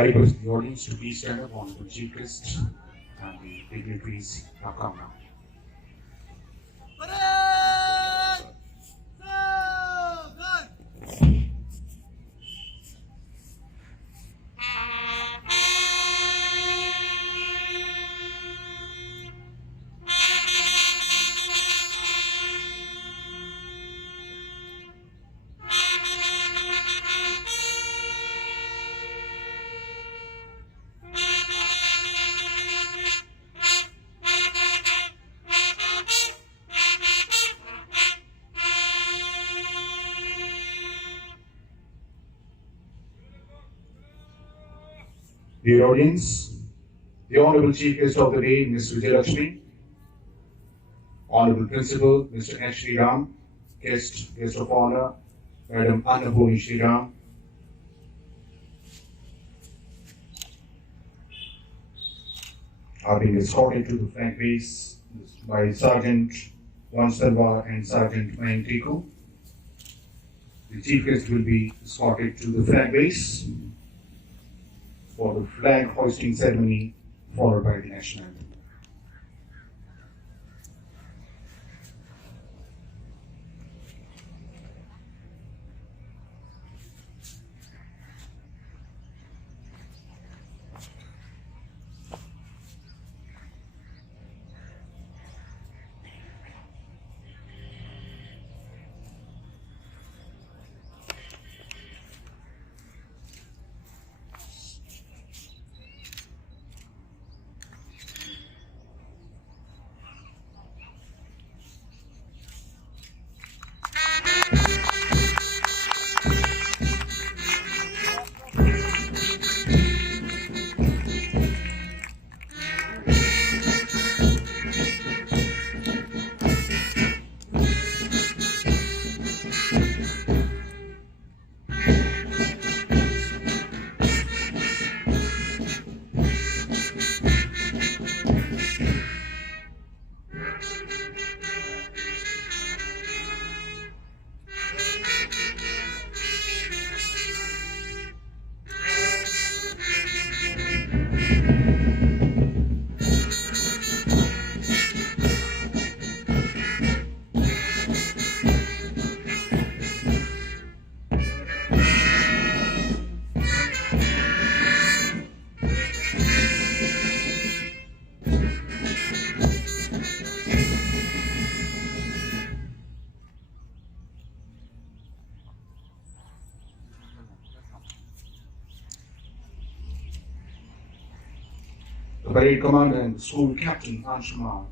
I request the audience to please stand up on the chief guest and the dignitaries have come now. Dear audience, the Honorable Chief Guest of the Day, Ms. Vijayalakshmi, Honorable Principal, Mr. H. Sriram, Guest of Honor, Madam Annapurni Sriram, are being escorted to the flag base by Sergeant Vansalva and Sergeant Mayantiku. The Chief Guest will be escorted to the flag base for the flag hoisting ceremony, followed by the national anthem. The parade commander and the school captain, Anshuman.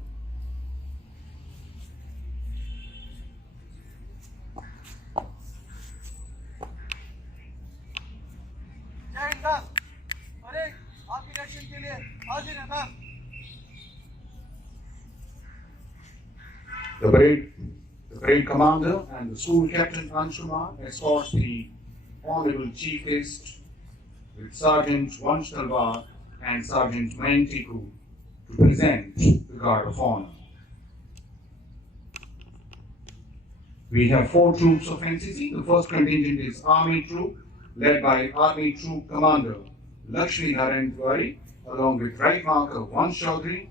The parade commander and the school captain, Anshuman, escorts the Honorable Chief Guest with Sergeant Vansalva and Sergeant Mayantiku to present the Guard of Honor. We have 4 troops of NCC. The first contingent is Army Troop, led by Army Troop Commander Lakshmi Narayan Tiwari, along with Right Marker Vansh Chaudhary.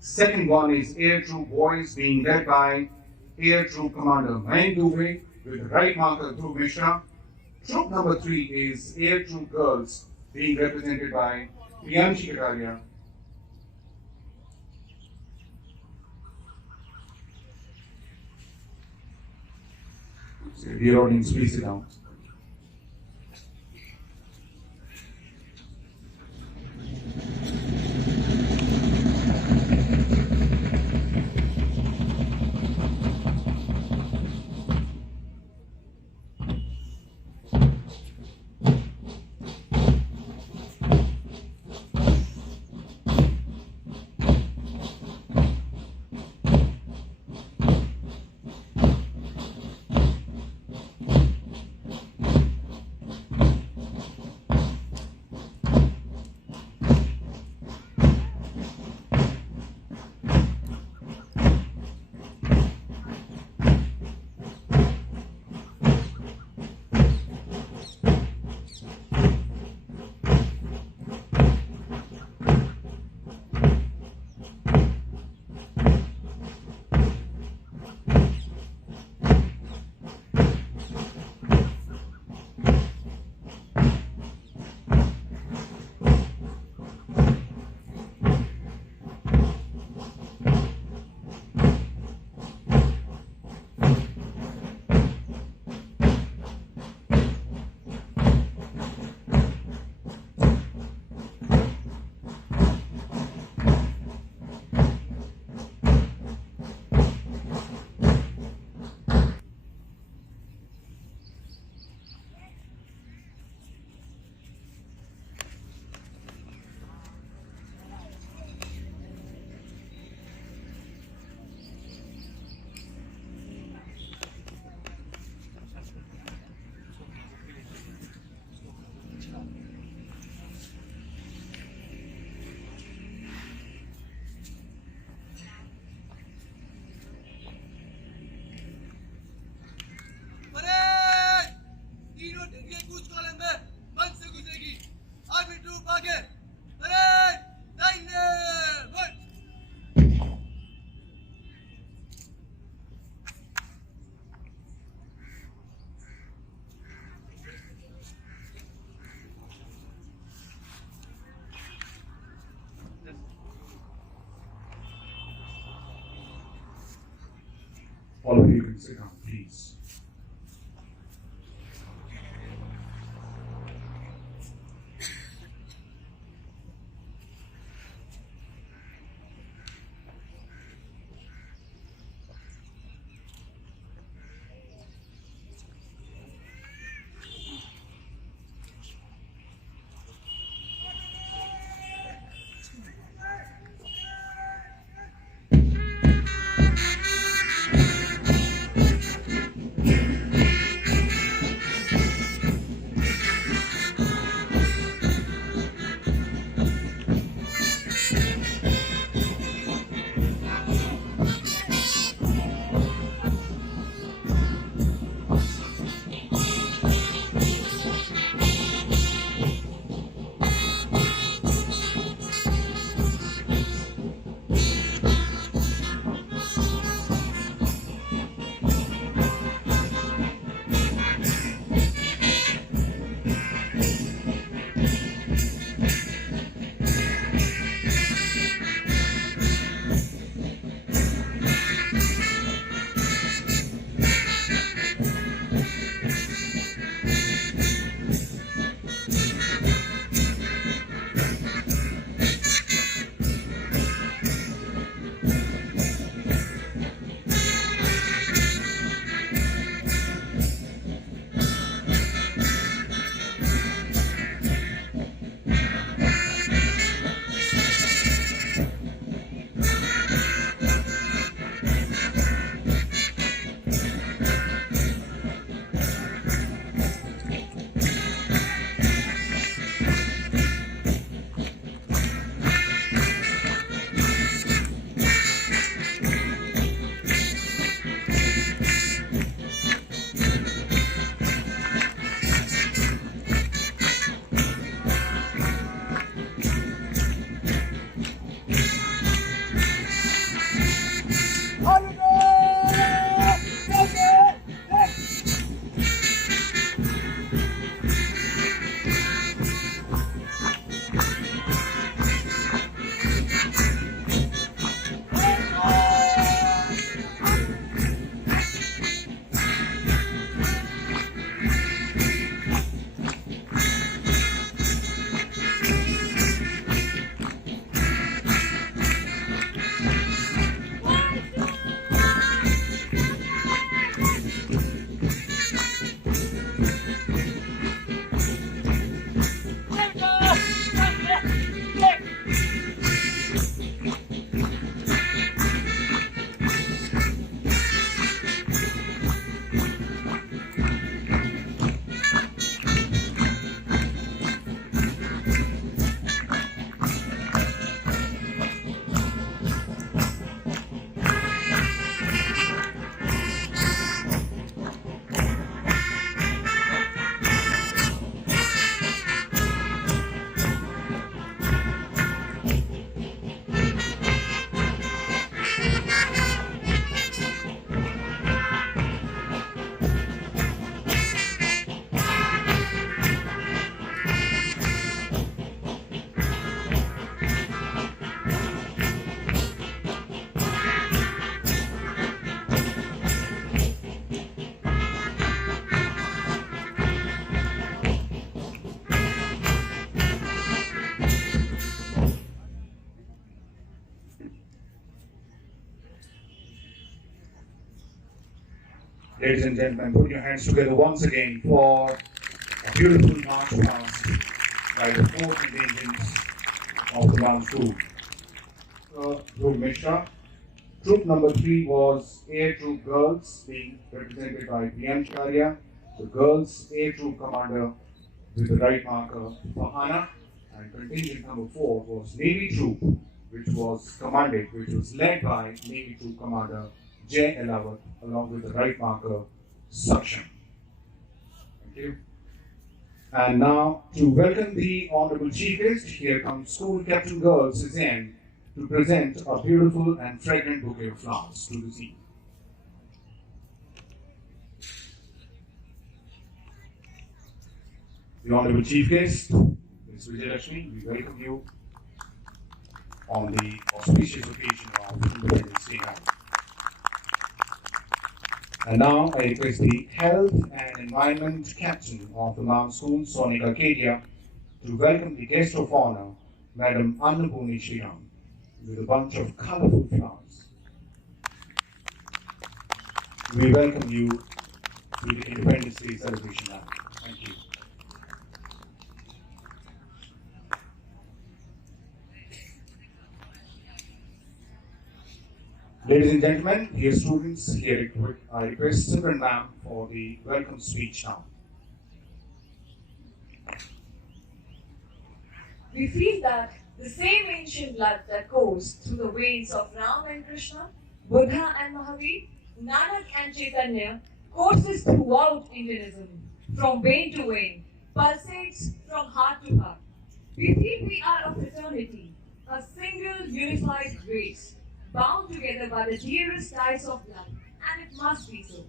Second one is Air Troop Boys, being led by Air Troop Commander Mayan Dubey, with Right Marker Dhruv Mishra. Troop number 3 is Air Troop Girls, being represented by Priyanshi Kataria. Dear audience, please sit down. All of you can sit down, please. Ladies and gentlemen, put your hands together once again for a beautiful march past by the four contingents of the Mount Troop. Dhruv Mishra. Troop number 3 was Air Troop Girls, being represented by Priyansh Karya, the Girls Air Troop Commander with the right marker Fahana, and contingent number 4 was Navy Troop, which was led by Navy Troop Commander Jay Elawat, along with the right marker Saksham. Thank you. And now, to welcome the Honorable Chief Guest, here comes School Captain Girl Suzanne to present a beautiful and fragrant bouquet of flowers to the Zeal. The Honorable Chief Guest, Ms. Vijayalakshmi, we welcome you on the auspicious occasion of Independence Day night. And now I request the Health and Environment Captain of the Mount School, Sonika Arcadia, to welcome the guest of honor, Madam Annapurni Sriram, with a bunch of colorful flowers. We welcome you to the Independence Day celebration now. Thank you. Ladies and gentlemen, dear students, I request Simran ma'am for the welcome speech now. We feel that the same ancient blood that courses through the veins of Ram and Krishna, Buddha and Mahavir, Nanak and Chaitanya courses throughout Indianism, from vein to vein, pulsates from heart to heart. We feel we are a fraternity, a single unified race, bound together by the dearest ties of blood, and it must be so.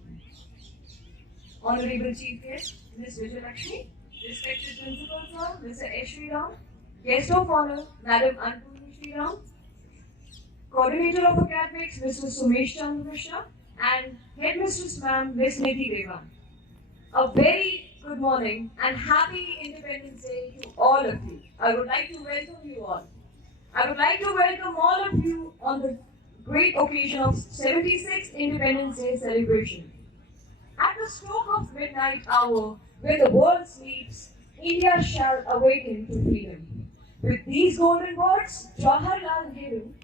Honorable Chief Guest, Ms. Vijayalakshmi, respected Principal Sir, Mr. S. Sriram, Guest of Honor, Madam Annapurni Sriram, Coordinator of Academics, Mr. Sumesh Chandra Krishna, and Headmistress Ma'am, Ms. Nidhi Devan. A very good morning and happy Independence Day to all of you. I would like to welcome you all. I would like to welcome all of you on the great occasion of 76th Independence Day celebration. At the stroke of midnight hour, where the world sleeps, India shall awaken to freedom. With these golden words, Jawaharlal Nehru,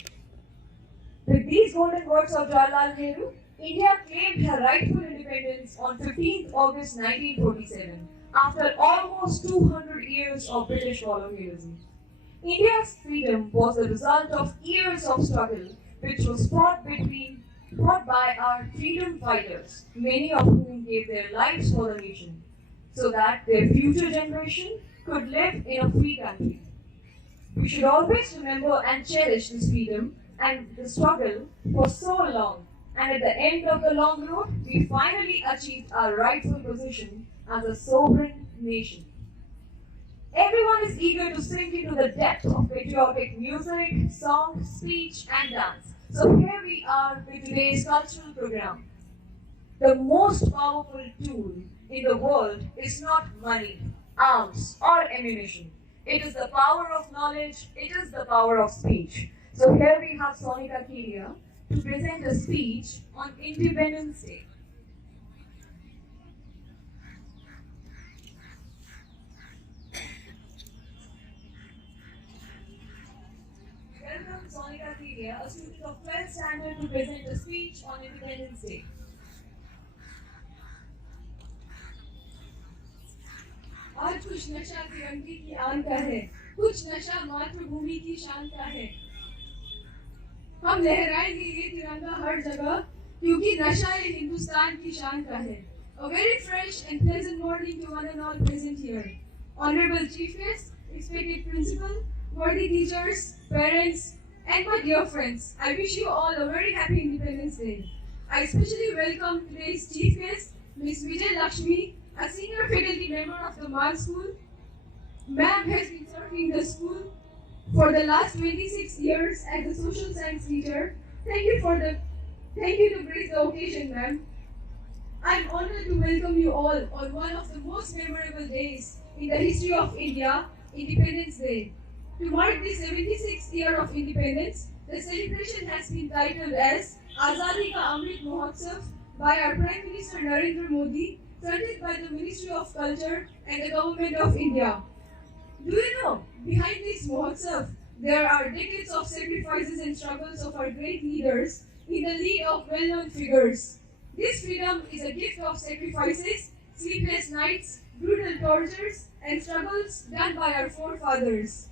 India claimed her rightful independence on 15th August 1947, after almost 200 years of British colonialism. India's freedom was the result of years of struggle, which was fought by our freedom fighters, many of whom gave their lives for the nation, so that their future generation could live in a free country. We should always remember and cherish this freedom and the struggle for so long, and at the end of the long road, we finally achieved our rightful position as a sovereign nation. Everyone is eager to sink into the depth of patriotic music, song, speech, and dance. So here we are with today's cultural program. The most powerful tool in the world is not money, arms, or ammunition. It is the power of knowledge, it is the power of speech. So here we have Sonika Arcadia to present a speech on Independence Day. Welcome Sonika Arcadia, a student of 12th standard, to present a speech on Independence Day. आज कुछ नशा तिरंगे की आन का है, कुछ नशा मातृभूमि की शान का है। हम लहराएंगे ये तिरंगा हर जगह, क्योंकि नशा ये हिंदुस्तान की शान का है। A very fresh and pleasant morning to one and all present here. Honorable Chief Guest, respected Principal, worthy teachers, parents, and my dear friends, I wish you all a very happy Independence Day. I especially welcome today's Chief Guest, Ms. Vijayalakshmi, a senior faculty member of the MAN School. Ma'am has been serving the school for the last 26 years as a social science teacher. Thank you to grace the occasion, ma'am. I'm honored to welcome you all on one of the most memorable days in the history of India, Independence Day. To mark the 76th year of independence, the celebration has been titled as Azadi Ka Amrit Mahotsav by our Prime Minister Narendra Modi, funded by the Ministry of Culture and the Government of India. Do you know, behind this Mahotsav, there are decades of sacrifices and struggles of our great leaders in the lead of well-known figures. This freedom is a gift of sacrifices, sleepless nights, brutal tortures, and struggles done by our forefathers.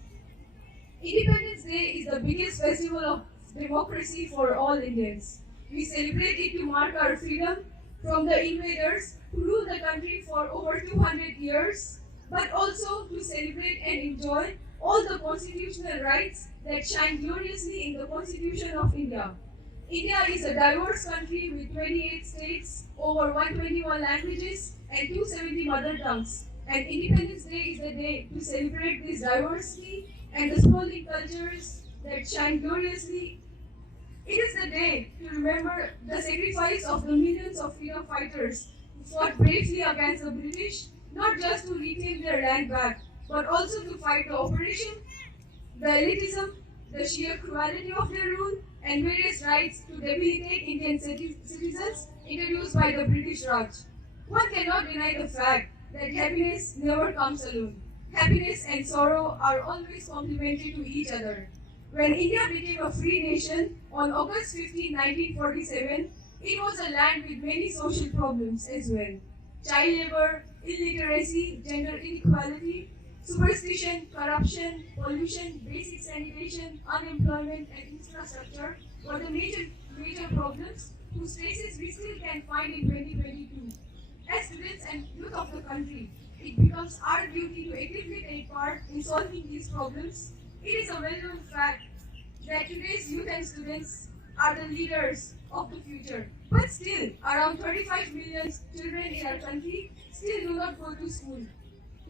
Independence Day is the biggest festival of democracy for all Indians. We celebrate it to mark our freedom from the invaders who ruled the country for over 200 years, but also to celebrate and enjoy all the constitutional rights that shine gloriously in the Constitution of India. India is a diverse country with 28 states, over 121 languages, and 270 mother tongues. And Independence Day is the day to celebrate this diversity and the sprawling cultures that shine gloriously It is the day to remember the sacrifice of the millions of freedom fighters who fought bravely against the British, not just to reclaim their land back, but also to fight the oppression, the elitism, the sheer cruelty of their rule, and various rights to debilitate Indian citizens introduced by the British Raj. One cannot deny the fact that happiness never comes alone. Happiness and sorrow are always complementary to each other. When India became a free nation on August 15, 1947, it was a land with many social problems as well. Child labor, illiteracy, gender inequality, superstition, corruption, pollution, basic sanitation, unemployment, and infrastructure were the major problems whose traces we still can find in 2022. As students and youth of the country, it becomes our duty to actively take part in solving these problems. It is a well-known fact that today's youth and students are the leaders of the future. But still, around 35 million children in our country still do not go to school.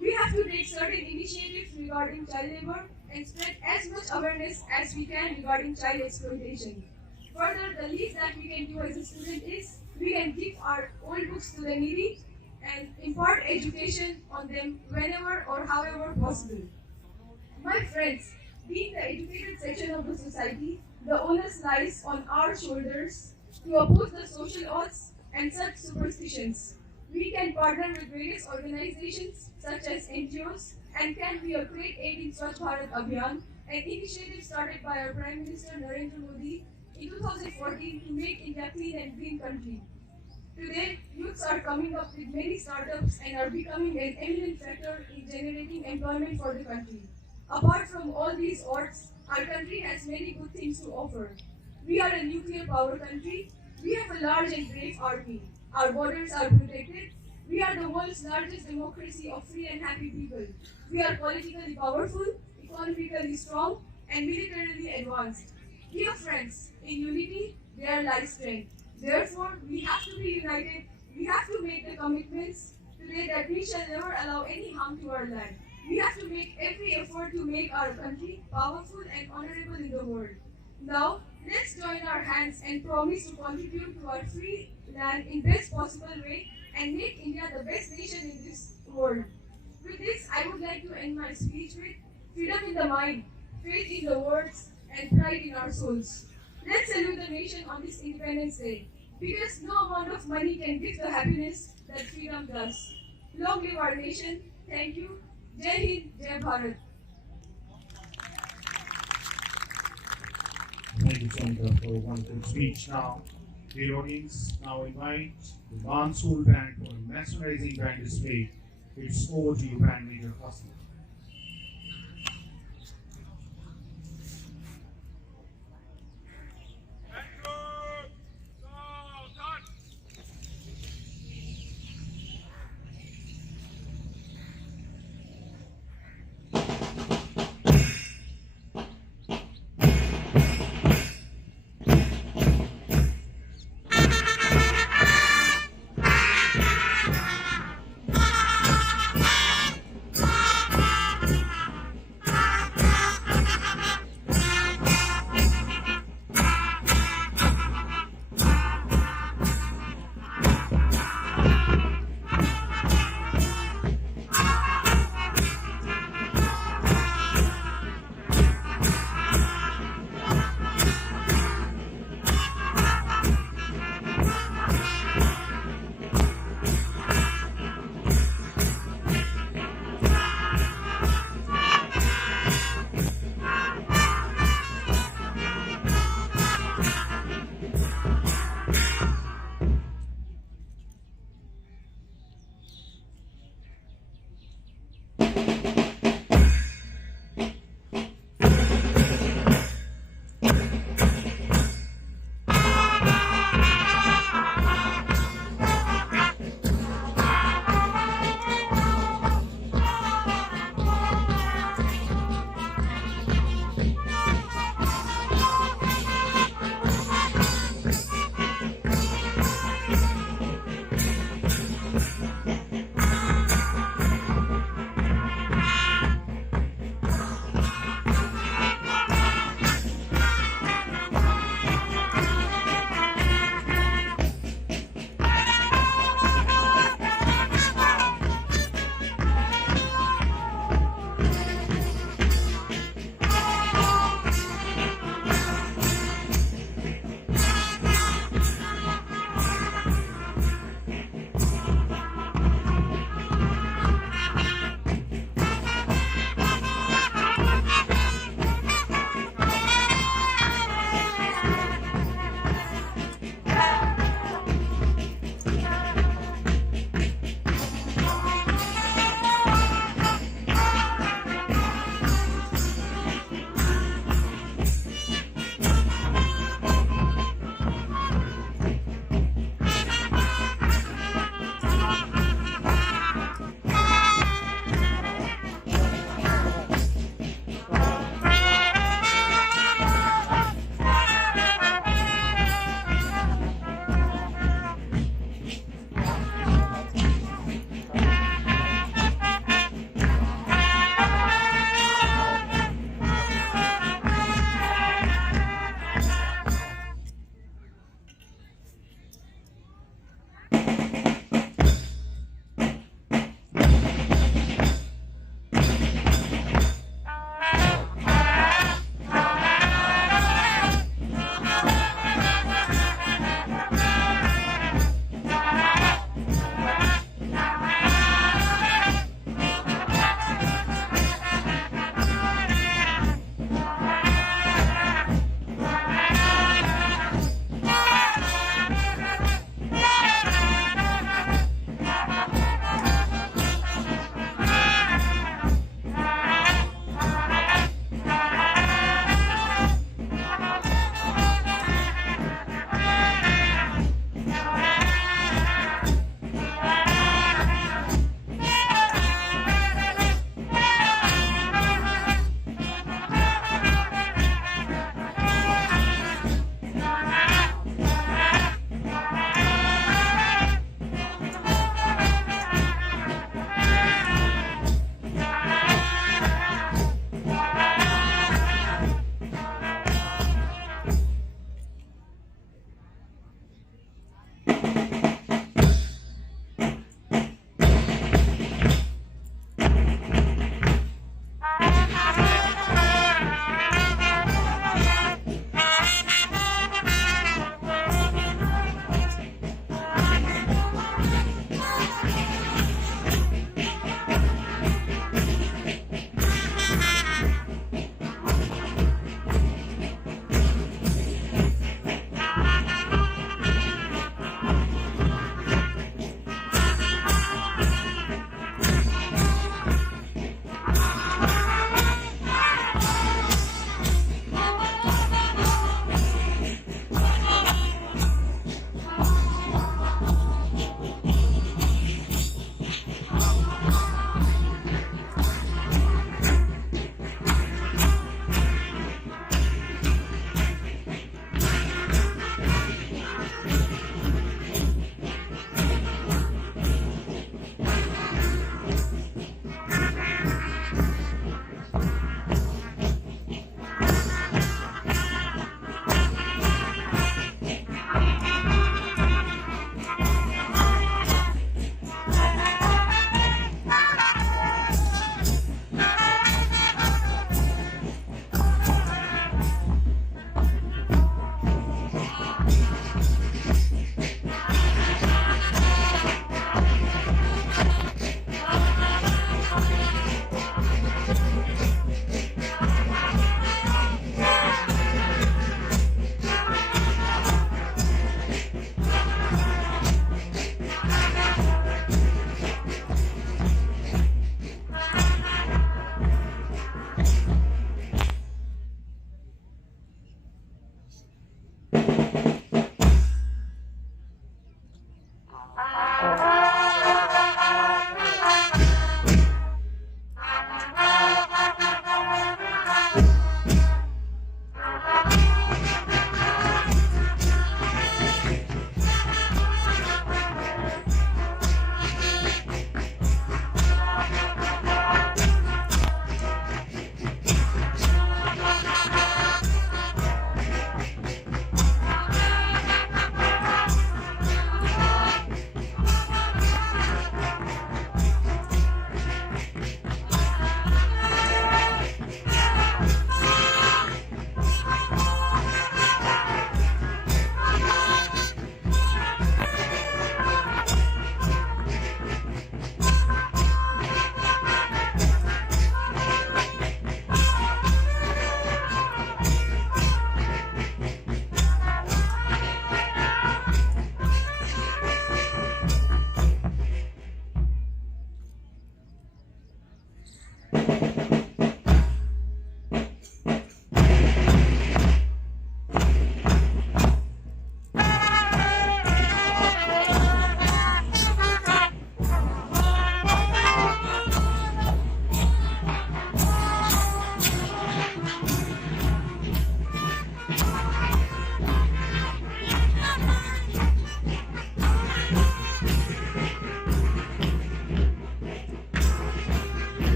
We have to take certain initiatives regarding child labor and spread as much awareness as we can regarding child exploitation. Further, the least that we can do as a student is we can give our old books to the needy and impart education on them whenever or however possible. My friends, being the educated section of the society, the onus lies on our shoulders to oppose the social odds and such superstitions. We can partner with various organizations such as NGOs and can be a great aid in Swachh Bharat Abhiyan, an initiative started by our Prime Minister Narendra Modi in 2014 to make India clean and green country. Today, youths are coming up with many startups and are becoming an eminent factor in generating employment for the country. Apart from all these odds, our country has many good things to offer. We are a nuclear power country. We have a large and brave army. Our borders are protected. We are the world's largest democracy of free and happy people. We are politically powerful, economically strong, and militarily advanced. Dear friends, in unity, there lies strength. Therefore, we have to be united. We have to make the commitments today that we shall never allow any harm to our land. We have to make every effort to make our country powerful and honorable in the world. Now, let's join our hands and promise to contribute to our free land in best possible way and make India the best nation in this world. With this, I would like to end my speech with freedom in the mind, faith in the words, and pride in our souls. Let's salute the nation on this Independence Day, because no amount of money can give the happiness that freedom does. Long live our nation. Thank you. Jai Hind, Jai Bharat. Thank you, Chandra, for a wonderful speech. Now, dear audience, now invite the Mansoor Band for a mesmerizing band display. It's over to you, Band Major Hassan.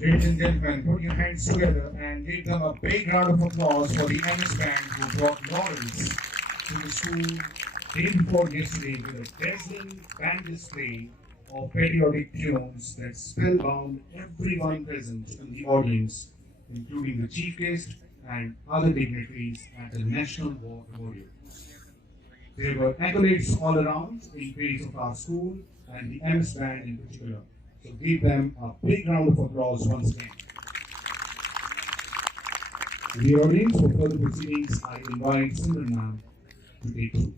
Ladies and gentlemen, put your hands together and give them a big round of applause for the MS band who brought laurels to the school day before yesterday with a dazzling band display of patriotic tunes that spellbound everyone present in the audience, including the chief guest and other dignitaries at the National War Memorial. There were accolades all around in praise of our school and the MS band in particular. So give them a big round of applause once again. Dear audience, for further proceedings, I invite Simran ma'am to take through.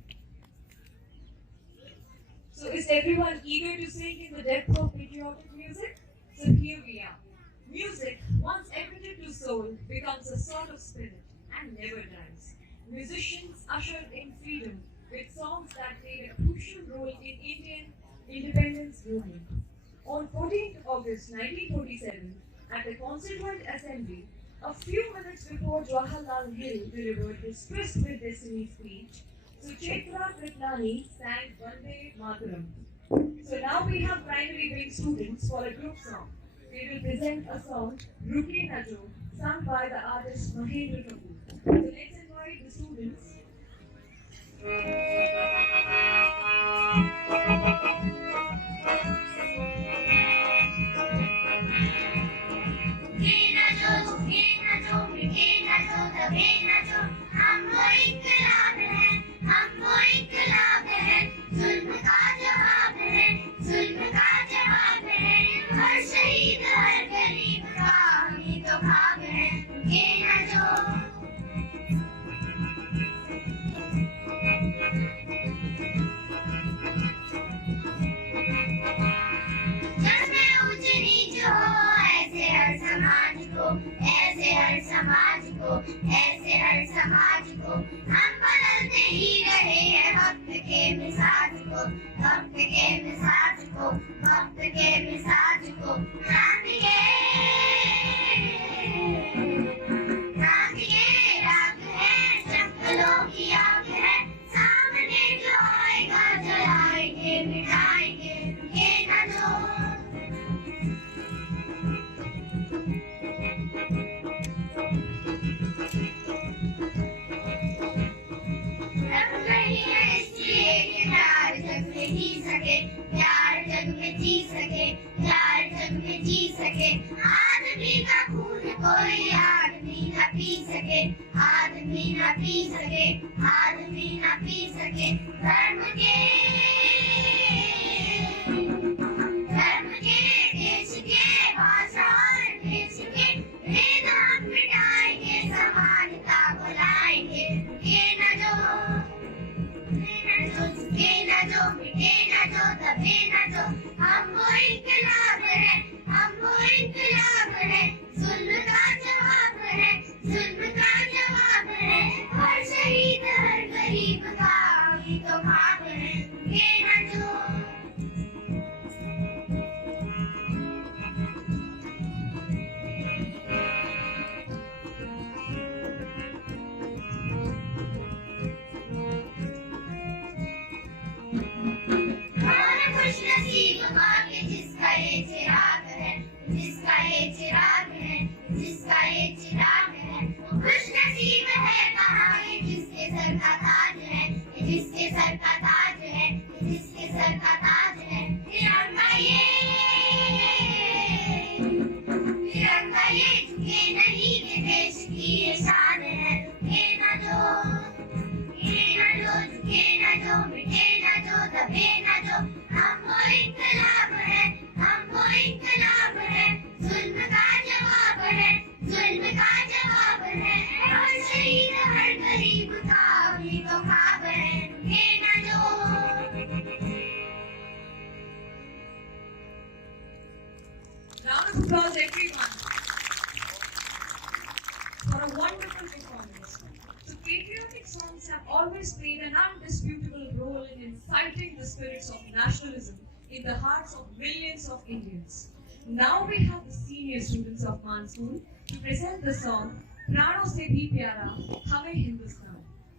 So is everyone eager to sing in the depth of patriotic music? So here we are. Music, once emitted to soul, becomes a sort of spirit and never dies. Musicians ushered in freedom with songs that played a crucial role in Indian independence movement. On 14th August 1947, at the Constituent Assembly, a few minutes before Jawaharlal Nehru delivered his Tryst with Destiny speech, Suchitra Kriplani sang Vande Mataram. So now we have primary wing students for a group song. They will present a song, Ruki Najo, sung by the artist Mahendra Kapoor. So let's invite the students. ऐसे हर समाज को हम बदलते ही रहे हैं वक्त के मिजाज को वक्त के मिजाज को वक्त के मिजाज को क्रांति के राग है जंगलों की आग है सामने जो आएगा जलाएंगे मिटाएंगे ये न जो आदमी का खून कोई आदमी न पी सके आदमी न पी सके आदमी न पी सके धर्म के देश के भाषा और देश के भेद हम मिटाएंगे समानता को लाएंगे ये न जो झुके न जो मिटे न जो दबे न जो हम वो इनकलाब है हम वो इनकलाब है जुल्म का जवाब है जुल्म का जवाब है हर शहीद हर गरीब का भी तो ख्वाब है ये न जो जिसके सर का ताज है जिसके सर का ताज है तिरंगा ये झुके नहीं ये देश की ये शान है ये न जो झुके न जो मिटे न जो दबे न जो हम वो इनकलाब है हम वो इनकलाब है जुल्म का जवाब है जुल्म का जवाब है हर शहीद हर गरीब का भी तो ख्वाब है ये न जो Round of applause, everyone, for a wonderful performance. So patriotic songs have always played an undisputable role in inciting the spirits of nationalism in the hearts of millions of Indians. Now we have the senior students of Man School to present the song Prano Se Bhi Pyara Hame Hindustan.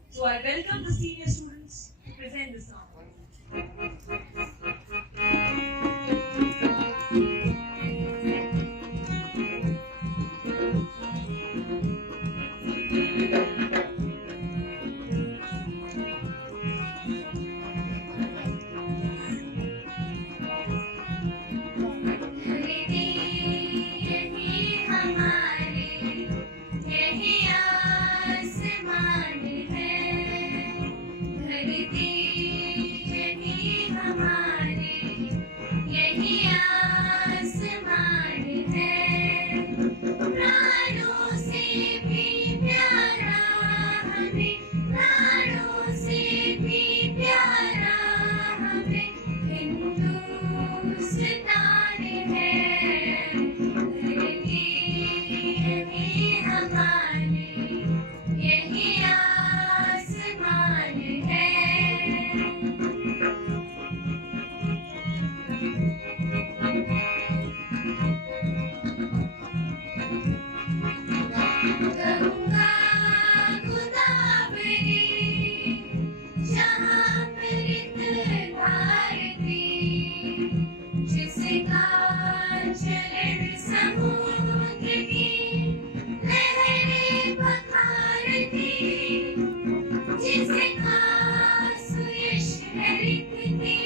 So I welcome the senior students to present the song. Ganga Godavari जहाँ अमृत भारती जिसका चरण समुद्र की लहरें बखारती जिसका सुयश है रिक्ति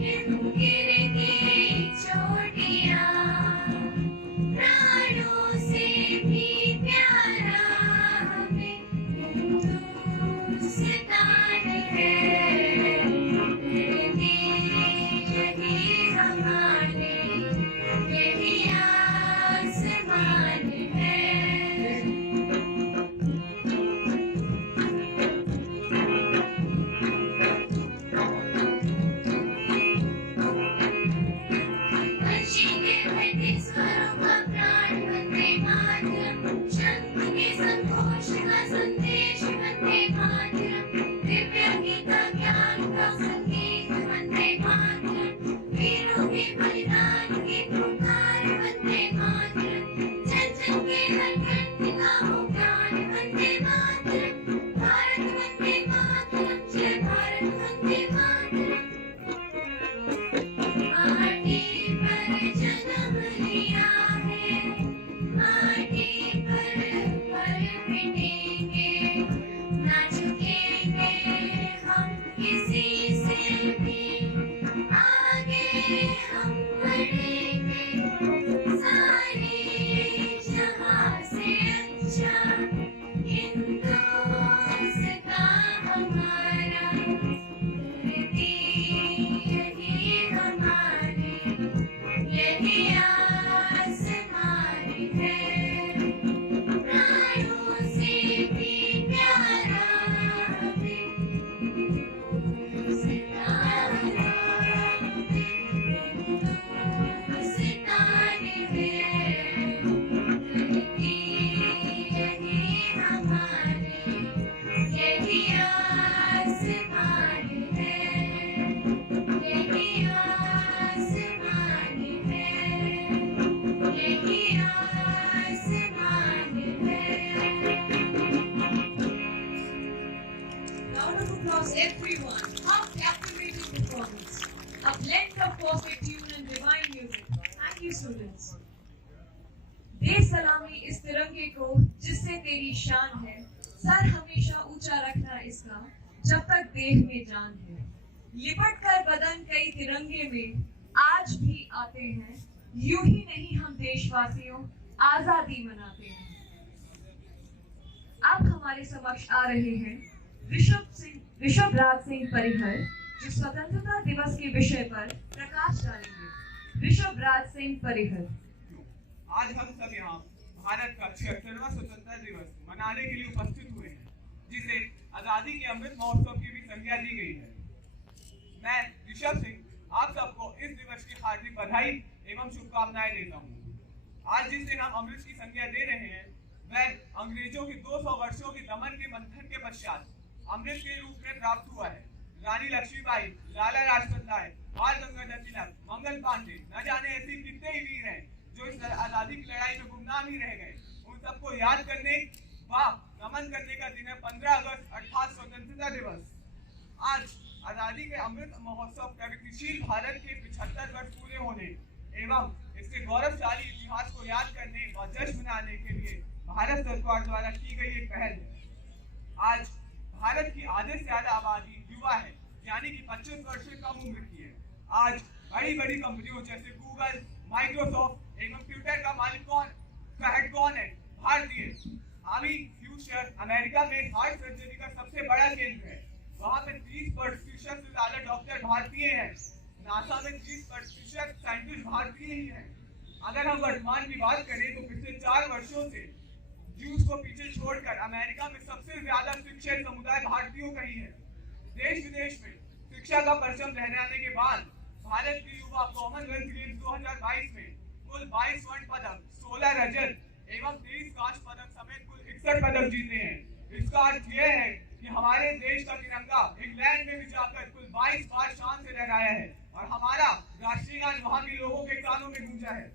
हिमगिर की चोटियाँ प्राणों से भी प्यारा हमें हिंदुस्तान है धरती यही हमारे यही आसमान है पंछी के बहते स्वरों का प्राण वंदे मातरम शंख के संघोष का संदेश वंदे मातरम दिव्य गीता ज्ञान का संगीत वंदे मातरम वीरों के बलिदान की पुकार वंदे मातरम जन जन के हर कंठ का हो ज्ञान वंदे मातरम भारत वंदे मातरम जय भारत वंदे मातरम माटी पर जन्म लिया है माटी पर मिटेंगे ना झुकेंगे हम किसी से भी आगे हम बढ़ेंगे सारे जहां से अच्छा हिंदुस्तान हमारा धरती यही हमारे यही आसमान है प्राणों से भी प्यारा हमें हिंदुस्तान हिंदुस्तान है धरती यही हमारे यही आसमान है यही आसमान है यही आसमान है Round of applause, everyone. How captivating performance. A blend of perfect tune and divine music. Thank you, students. दे सलामी इस तिरंगे को जिससे तेरी शान है सर हमेशा ऊंचा रखना इसका जब तक देह में जान है लिपट कर बदन कई तिरंगे में आज भी आते हैं यूं ही नहीं हम देशवासियों आजादी मनाते हैं। अब हमारे समक्ष आ रहे हैं ऋषभ राज सिंह परिहर जो स्वतंत्रता दिवस के विषय पर प्रकाश डालेंगे। ऋषभ राज सिंह परिहर। आज हम सब यहाँ भारत का 76वां स्वतंत्रता दिवस मनाने के लिए उपस्थित हुए हैं जिसे आजादी के अमृत महोत्सव की भी संज्ञा दी गई है। मैं ऋषभ सिंह आप सबको इस दिवस की हार्दिक बधाई एवं शुभकामनाएं देता हूँ। आज जिस दिन हम अमृत की संज्ञा दे रहे हैं वह अंग्रेजों की 200 वर्षों की दमन के मंथन के पश्चात अमृत के रूप में प्राप्त हुआ है। रानी लक्ष्मीबाई, लाला लाजपत राय, बाल गंगाधर तिलक, मंगल पांडे, न जाने ऐसे कितने ही वीर हैं जो इस आजादी की लड़ाई में गुमनाम ही रह गए। उन सबको याद करने व नमन करने का दिन है 15 अगस्त अर्थात स्वतंत्रता दिवस। आज आजादी के अमृत महोत्सव प्रगतिशील भारत के 75 वर्ष पूरे होने एवं इसके गौरवशाली इतिहास को याद करने और जश्न मनाने के लिए भारत सरकार द्वारा की गई एक पहल है। आज भारत की आधे से ज्यादा आबादी युवा है यानी कि 25 वर्ष से कम उम्र की है। आज बड़ी बड़ी कंपनियों जैसे गूगल, माइक्रोसॉफ्ट एवं ट्विटर का मालिक का हेड कौन है? भारतीय। अभी फ्यूचर अमेरिका में हार्ट सर्जरी का सबसे बड़ा केंद्र है। वहाँ पे 30% से ज्यादा डॉक्टर भारतीय हैं। नासा में 30% साइंटिस्ट भारतीय ही हैं। अगर हम वर्तमान की बात करें तो पिछले 4 वर्षों से जूस को पीछे छोड़कर अमेरिका में सबसे ज्यादा शिक्षित समुदाय भारतीयों का ही है। देश विदेश में शिक्षा का परचम लहराने के बाद भारत के युवा कॉमनवेल्थ गेम्स 2022 में कुल 22 स्वर्ण पदक, 16 रजत एवं 23 कांस्य पदक समेत कुल 61 पदक जीते हैं। इसका अर्थ यह है कि हमारे देश का तिरंगा इंग्लैंड में भी जाकर कुल 22 बार शान से लहराया है और हमारा राष्ट्रीय गान वहां के लोगों के कानों में गूंजा है।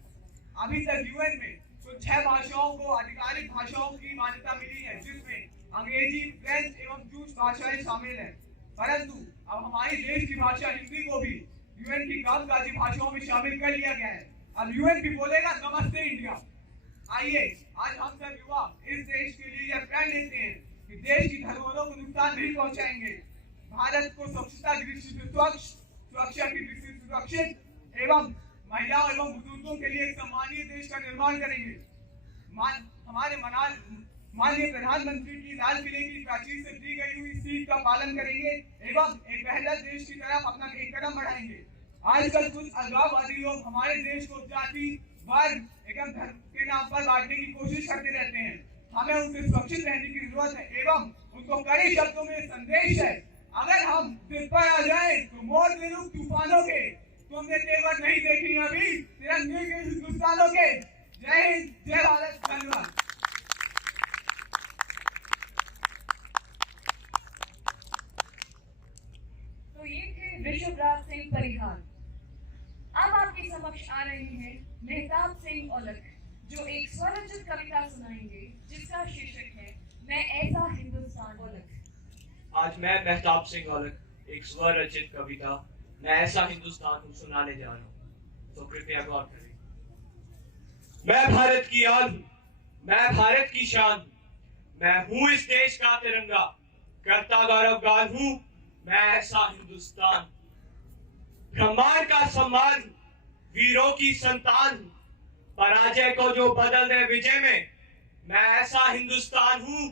अभी तक यूएन में तो 6 भाषाओं को आधिकारिक भाषाओं की मान्यता मिली है, जिसमें अंग्रेजी, फ्रेंच एवं जूस भाषाएं शामिल हैं। परंतु अब हमारे देश की भाषा हिंदी को भी यूएन की कामकाजी भाषाओं में शामिल कर लिया गया है। अब यूएन भी बोलेगा नमस्ते इंडिया। आइए आज हम सब युवा इस देश के लिए यह प्रण लेते हैं कि देश की धरोहरों को नुकसान नहीं पहुंचाएंगे, भारत को स्वच्छता की दृष्टि से स्वच्छ, सुरक्षा की दृष्टि से सुरक्षित एवं महिलाओं एवं बुजुर्गों के लिए एक सम्मानीय देश का निर्माण करेंगे। हमारे माननीय प्रधानमंत्री की लाल किले की प्राचीर से दी गई हुई सीख का पालन करेंगे एवं एक बेहतर देश की तरफ अपना एक कदम बढ़ाएंगे। आजकल कुछ अलगाववादी लोग हमारे देश को जाति, वर्ग एवं धर्म के नाम पर बांटने की कोशिश करते रहते हैं। हमें उनसे सुरक्षित रहने की जरूरत है एवं उनको कड़े शब्दों में संदेश है, अगर हम दिल पर आ जाए तो मोड़ दे लूं तूफानों के, तुमने तेवर नहीं देखी अभी तिरंगे के हिंदुस्तानों के। जय हिंद, जय भारत, धन्यवाद। तो ये थे विश्वराज सिंह परिहार। अब आपके समक्ष आ रहे हैं मेहताब सिंह औलख, जो एक स्वरचित कविता सुनाएंगे जिसका शीर्षक है मैं ऐसा हिंदुस्तान औलख। आज मैं मेहताब सिंह औलख एक स्वरचित कविता मैं ऐसा हिंदुस्तान हूँ सुनाने जा रहा हूँ, तो कृपया गौर करें। मैं भारत की आन हूँ, मैं भारत की शान हूँ, मैं हूँ इस देश का तिरंगा, करता गौरव गान हूँ, मैं ऐसा हिंदुस्तान, ब्रह्मांड का सम्मान हूँ, वीरों की संतान हूँ, पराजय को जो बदल दे विजय में, मैं ऐसा हिंदुस्तान हूँ,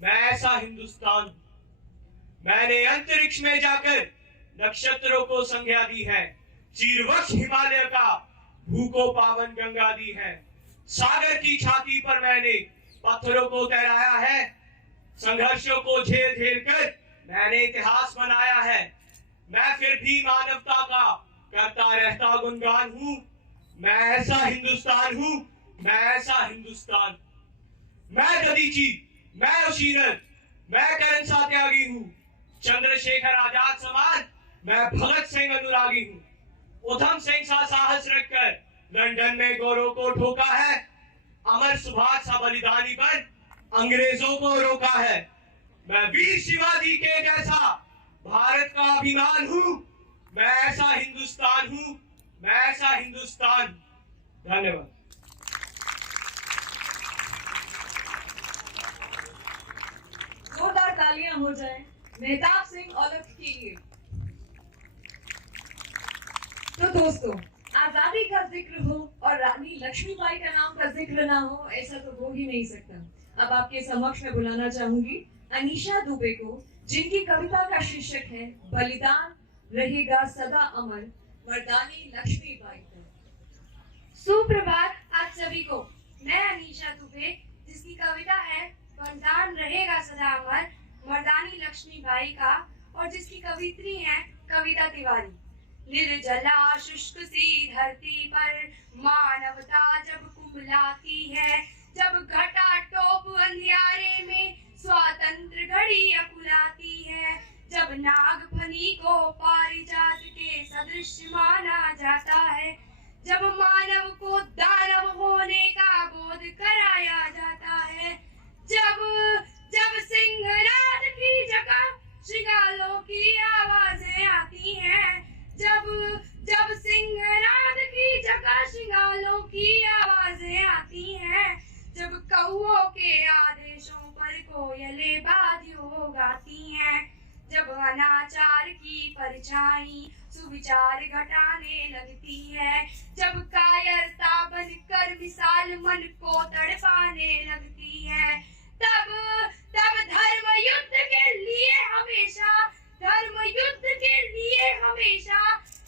मैं ऐसा हिंदुस्तान। मैंने अंतरिक्ष में जाकर नक्षत्रों को संज्ञा दी है, चीरवक्ष हिमालय का भू को पावन गंगा दी है, सागर की छाती पर मैंने पत्थरों को तैराया है, संघर्षों को झेल झेल कर मैंने इतिहास बनाया है। मैं फिर भी मानवता का करता रहता गुणगान हूँ, मैं ऐसा हिंदुस्तान हूँ, मैं ऐसा हिंदुस्तान। मैं दधीची, मैं उशीरत, मैं करण सा त्यागी हूँ, चंद्रशेखर आजाद समान मैं भगत सिंह अनुरागी हूँ, उधम सिंह सा साहस रखकर लंदन में गौरव को ठोका है, अमर सुभाष सा बलिदानी बन अंग्रेजों को रोका है। मैं वीर शिवाजी के जैसा भारत का अभिमान हूँ, मैं ऐसा हिंदुस्तान हूँ, मैं ऐसा हिंदुस्तान। धन्यवाद। जोरदार तालियां हो जाएं मेहताब सिंह औलख के लिए। तो दोस्तों, आजादी का जिक्र हो और रानी लक्ष्मीबाई का नाम का जिक्र ना हो, ऐसा तो हो ही नहीं सकता। अब आपके समक्ष में बुलाना चाहूंगी अनीशा दुबे को, जिनकी कविता का शीर्षक है बलिदान रहेगा सदा अमर, मर्दानी लक्ष्मीबाई का। सुप्रभात आप सभी को। मैं अनीशा दुबे, जिसकी कविता है बलिदान रहेगा सदा अमर, मर्दानी लक्ष्मीबाई का, और जिसकी कवित्री है कविता तिवारी। निर्जला शुष्क सी धरती पर मानवता जब कुंभलाती है, जब घटा टोप अंधियारे में स्वातंत्र घड़ी अकुलाती है, जब नागफनी को पारिजात के सदृश माना जाता है, जब मानव को दानव होने का बोध कराया जाता है, जब जब सिंहनाद की जगह श्रृंगालों की आवाजें आती हैं, जब जब सिंहनाद की जगह श्रृंगालों की आवाजें आती हैं, जब कौओं के आदेशों पर कोयलें बाधियों गाती हैं, जब अनाचार की परछाई सुविचार घटाने लगती है, जब कायरता बनकर विशाल मन को तड़पाने लगती है, तब तब धर्म युद्ध के लिए हमेशा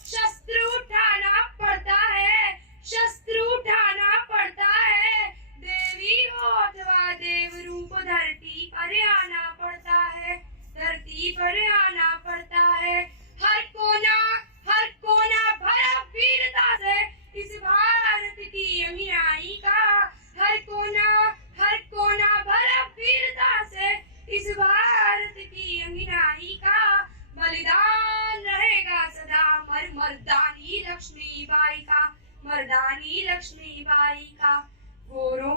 शस्त्र उठाना पड़ता है, शस्त्र उठाना पड़ता है। देवी हो अथवा देव रूप धरती पर आना पड़ता है, धरती पर आना पड़ता है। हर कोना भरा वीरता से इस भारत की अमीराई का, हर कोना भरा वीरता से इस भारत की अंगनाई का। बलिदान रहेगा सदा अमर, मर्दानी लक्ष्मीबाई का, मर्दानी लक्ष्मीबाई का। गोरों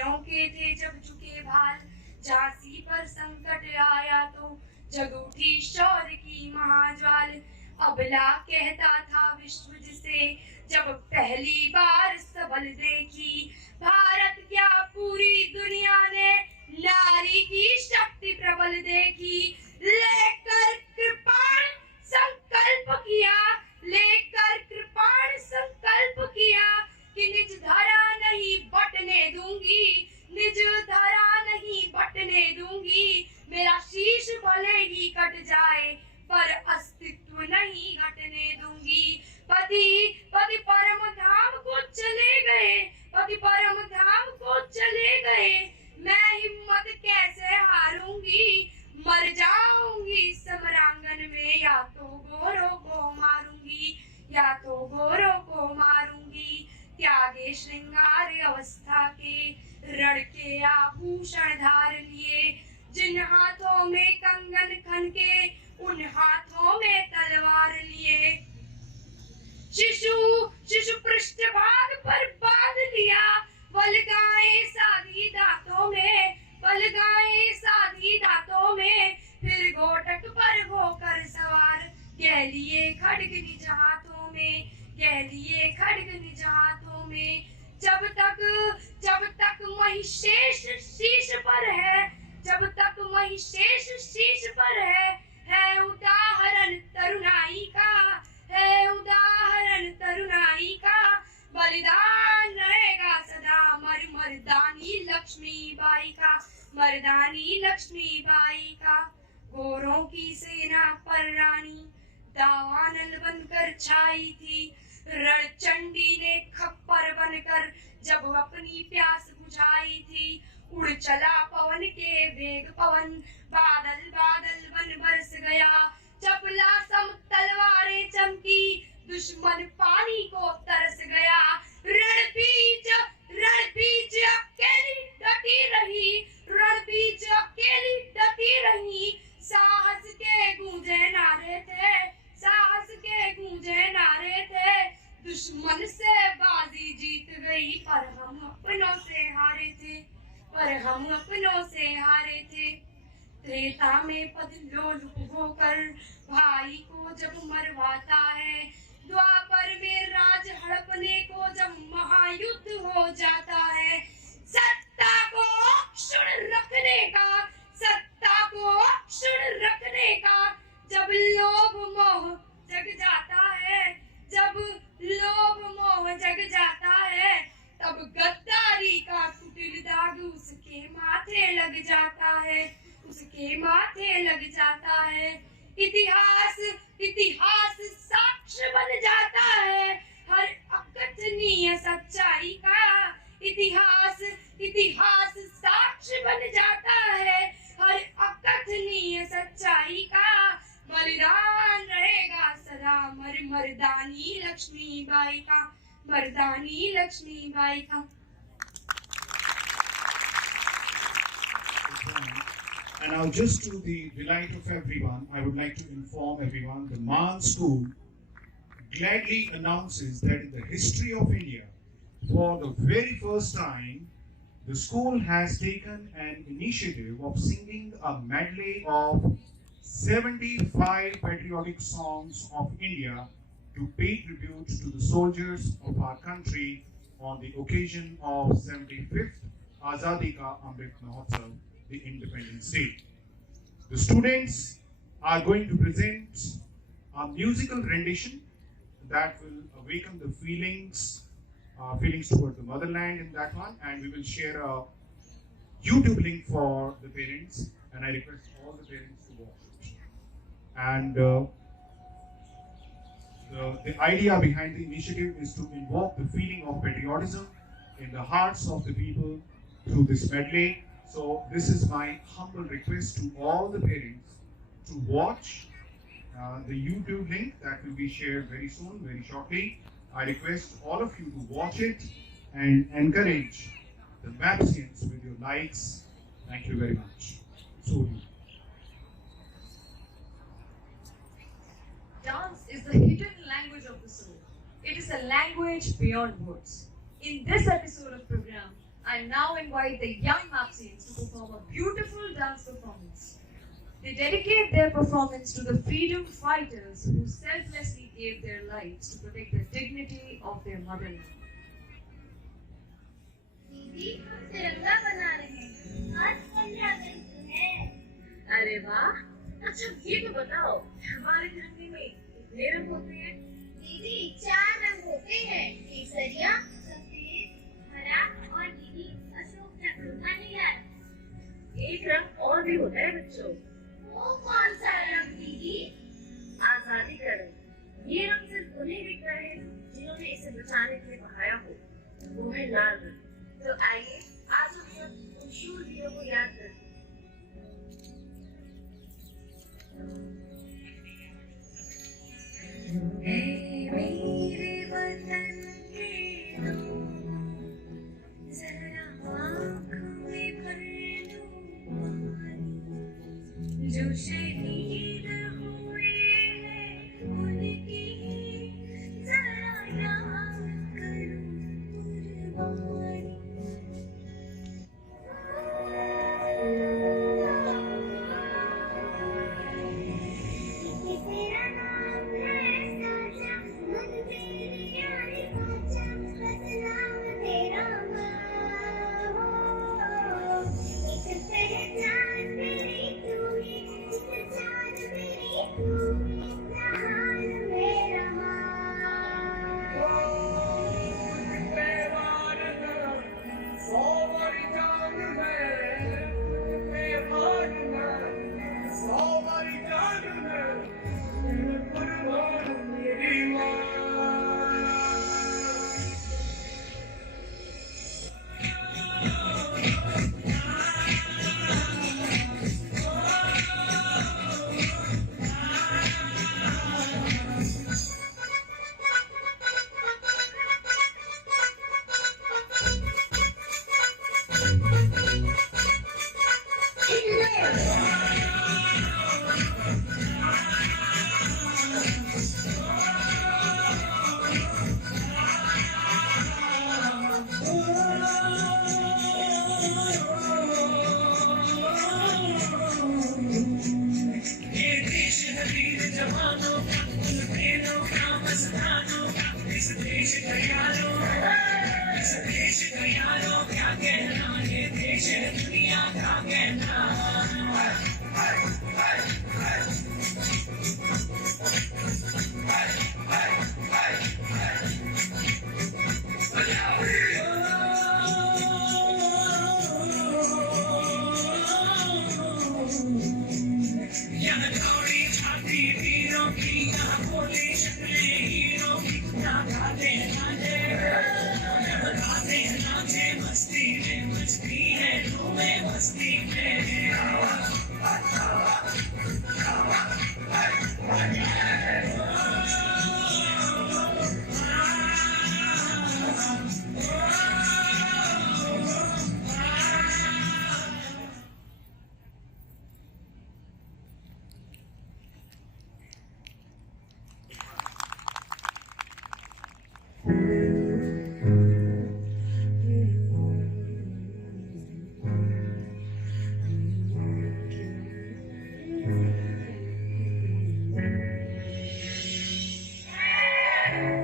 वीरों के थे जब झुके भाल, झांसी पर संकट आया तो जग उठी शौर्य की महाज्वाल। अबला कहता था विश्व जिसे जब पहली बार सबल देखी, भारत क्या पूरी दुनिया ने नारी की शक्ति प्रबल देखी। लेकर कृपाण संकल्प किया, लेकर कृपाण संकल्प किया कि निज धरा नहीं बटने दूंगी, निज धरा नहीं बटने दूंगी। मेरा शीश भले ही कट जाए पर अस्तित्व नहीं घटने दूंगी। पति पति परम धाम को चले गए, पति परम धाम को चले गए, मैं हिम्मत कैसे हारूंगी। मर जाऊंगी समरांगन में, या तो गोरों को मारूंगी, या तो गोरों को मारूंगी। त्यागे श्रृंगार अवस्था के रण के आभूषण धार लिए, जिन हाथों में कंगन खन के उन हाथों में तलवार लिए। शिशु शिशु पृष्ठभाग पर बांध लिया, बलगाएं साधी दांतों में, बलगाएं साधी दांतों में। फिर घोटक पर होकर सवार, कह लिए खड्ग निज हाथों में, कह लिए खड्ग निज हाथों में। जब तक महिषेष शीश पर है, जब तक महिषेष शीश पर है उदाहरण तरुणाई का, है उदाहरण तरुणाई का। बलिदान रहेगा सदा मर्दानी लक्ष्मीबाई का, मर्दानी लक्ष्मीबाई का। गोरों की सेना पर रानी दावानल बनकर छाई थी, रणचंडी ने खप्पर बनकर जब अपनी प्यास बुझाई थी। उड़ चला पवन के वेग पवन, बादल बादल बन बरस गया। चपला सम तलवारें चमकी, दुश्मन पानी को तरस गया। रणबीच अकेली डटी रही, रणबीच अकेली डटी रही। साहस के गूंजे नारे थे, साहस के गूंजे नारे थे। दुश्मन से बाजी जीत गई पर हम अपनों से हारे थे, पर हम अपनों से हारे थे। त्रेता में पद लोलुप होकर भाई को जब मरवाता है, द्वापर में राज हड़पने को जब महायुद्ध हो जाता है। सत्ता को क्षुण रखने का, सत्ता को क्षुण रखने का जब लोभ मोह जग जाता है, जब लोभ मोह जग जाता है, तब गद्दारी का कुटिल दाग उसके माथे लग जाता है, उसके माथे लग जाता है। इतिहास इतिहास साक्ष्य बन जाता है हर अकथनीय सच्चाई का। इतिहास इतिहास साक्ष्य बन जाता है हर अकथनीय सच्चाई का। बलिदान रहेगा सदा मर्दानी लक्ष्मीबाई का, मर्दानी लक्ष्मीबाई का। And now, just to the delight of everyone, I would like to inform everyone the Man School gladly announces that in the history of India, for the very first time, the school has taken an initiative of singing a medley of 75 patriotic songs of India to pay tribute to the soldiers of our country on the occasion of 75th Azadi Ka Amrit Mahotsav, the Independence Day. The students are going to present a musical rendition that will awaken the feelings toward the motherland in that one, and we will share a YouTube link for the parents, and I request all the parents to watch it. And the idea behind the initiative is to invoke the feeling of patriotism in the hearts of the people through this medley. So this is my humble request to all the parents to watch the YouTube link that will be shared very soon, very shortly. I request all of you to watch it and encourage the Mapsians with your likes. Thank you very much. So Dance is the hidden language of the soul. It is a language beyond words. In this episode of program, I now invite the young Maxians to perform a beautiful dance performance. They dedicate their performance to the freedom fighters who selflessly gave their lives to protect the dignity of their motherland. दीदी हम तिरंगा बना रहे हैं आज 15 अगस्त है। अरे वाह, अच्छा ये तो बताओ हमारे तिरंगे में कितने रंग होते हैं? दीदी 4 रंग होते हैं, केसरिया, सफेद, हरा और नीली अशोक चक्र का नीला। एक रंग और भी होता है बच्चों। वो कौन सा रंग दीदी? आजादी का रंग। ये रंग सिर्फ उन्हें दिखता है जिन्होंने इसे बचाने के लिए बहाया हो, वो है लाल रंग। तो आइए आज हम सब उन शूर वीरों को याद करते हैं। मेरे वतन के लोग जरा आँखों में भर लो पानी, जो शहीद हुए हैं उनकी जरा याद करो कुर्बानी। तेरा नाम है साजा, मन मेरी यारी बाजा, बस नाम तेरा हो। एक पहचान मेरी तू ही, एक जान मेरी तू ही, जहान मेरा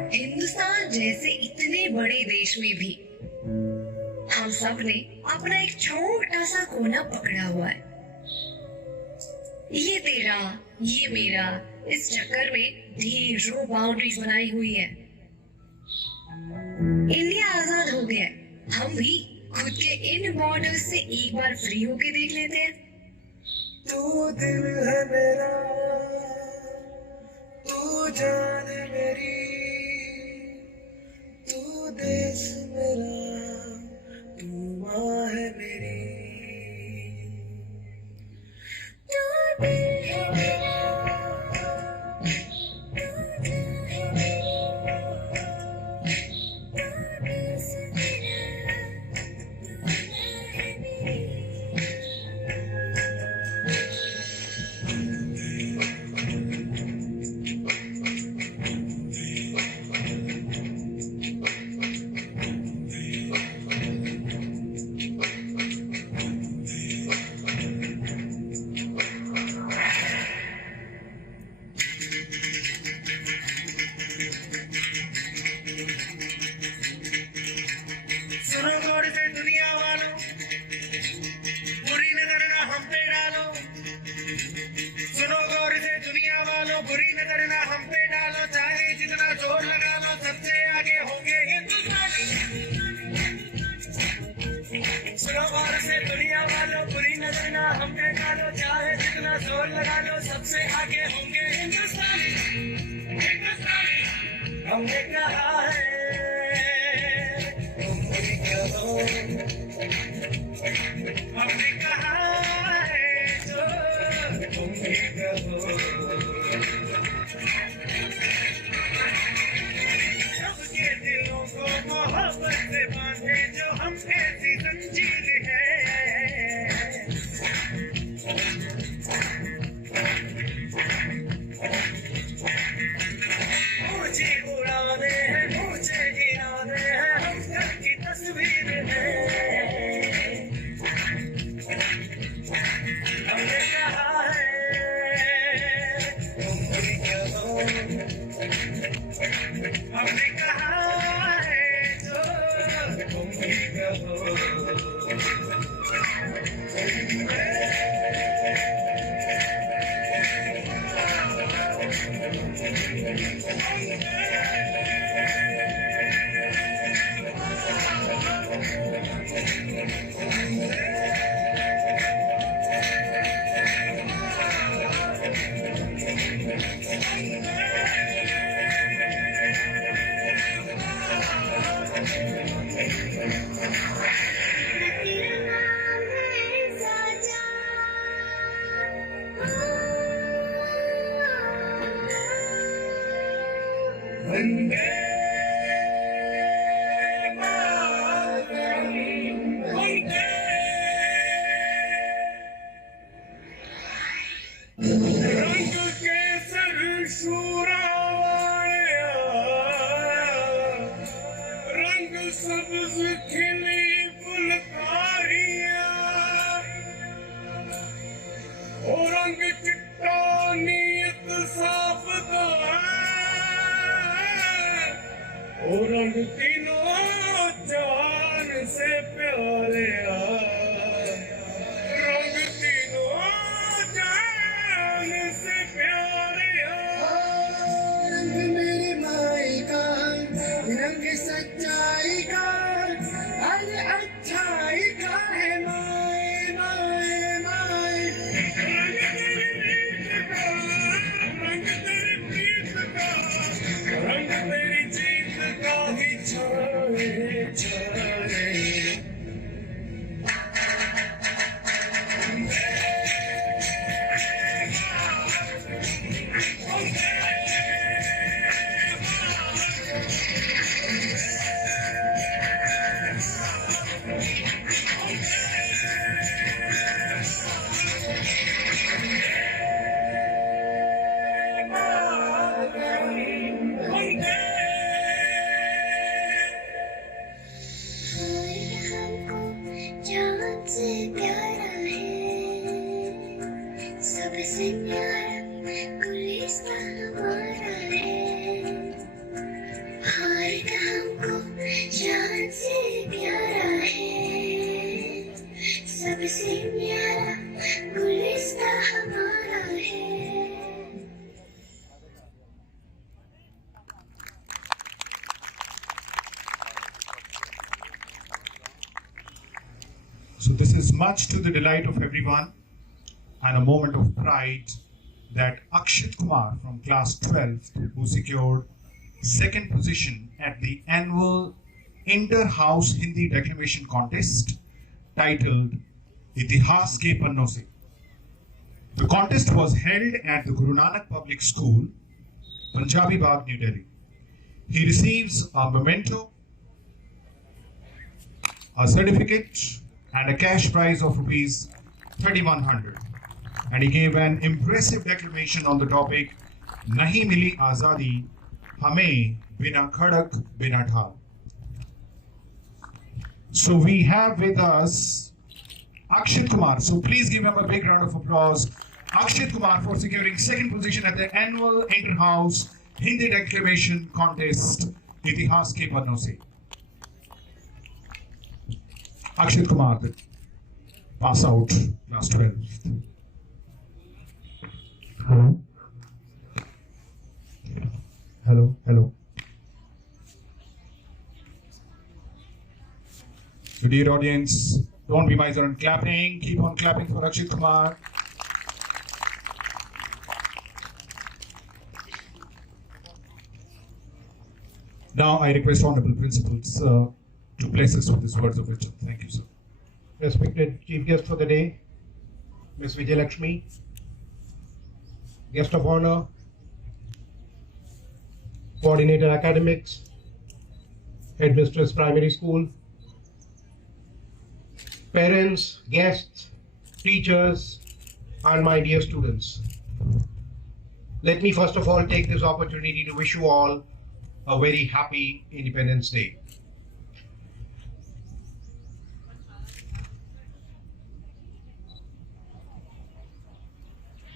हिंदुस्तान जैसे इतने बड़े देश में भी हम सब ने अपना एक छोटा सा कोना पकड़ा हुआ है। ये तेरा, ये मेरा, इस चक्कर में ढेरों बाउंड्रीज बनाई हुई है। इंडिया आजाद हो गया, हम भी खुद के इन बॉर्डर्स से एक बार फ्री होके देख लेते हैं। तू दिल है मेरा, तू जान है मेरी, तू देश मेरा, तू माँ है मेरी। तू दिल है मेरा, तू दिल है मेरा, तू देश मेरा, तू माँ है मेरी। जोर लगा लो सबसे आगे होंगे हिंदुस्तानी हिंदुस्तानी हमने कहा है तुम भी कहो हमने कहा है जो तुम भी कहो सबके दिलों को मोहब्बत से बांधे जो हम ऐसी जंजीर है ऊंची उड़ाने हैं ऊंचे इरादे हैं हम घर की तस्वीर है हमने कहा है तुम भी कहो हमने कहा है जो तुम भी कहो वंदे मातरम वंदे रंग केसर शूरावाया रंग सब्ज खिली फुलकारियां ओ रंग चिट्टा नीयत साफ ओ रंग तीनों जान से प्यारे रंग तीनों जान से प्यारे रंग मेरी माई का रंग सच्चाई का अरे अच्छाई का है माई माई माई रंग तेरी रीत का रंग तेरी प्रीत का रंग तेरी जीत का ही छाए छाए हमको जान से प्यारा है सबसे प्यारा गुलिस्तां हमारा है हाय हमको जान से प्यारा है सबसे प्यारा गुलिस्तां हमारा है So this is much to the delight of everyone and a moment of pride that Akshit Kumar from class 12th, who secured second position at the annual inter-house Hindi declamation contest titled Itihas Ke Panno Se. The contest was held at the Guru Nanak Public School, Punjabi Bagh, New Delhi. He receives a memento, a certificate, and a cash prize of rupees 3,100. And he gave an impressive declamation on the topic Nahi Mili Azadi Hame Bina Khadak Bina Dhal. So we have with us Akshit Kumar. So please give him a big round of applause. Akshit Kumar for securing second position at the annual inter-house Hindi declamation contest Itihas Ke Panno Se. Akshit Kumar, pass out, class 12. Hello. Hello, hello. So dear audience, don't be miser on clapping. Keep on clapping for Akshit Kumar. Now I request Honorable Principals to bless us with these words of wisdom. Thank you, sir. Respected Chief Guest for the day, Ms. Vijayalakshmi, Guest of Honor, Coordinator Academics, Headmistress Primary School, parents, guests, teachers, and my dear students. Let me first of all take this opportunity to wish you all a very happy Independence Day.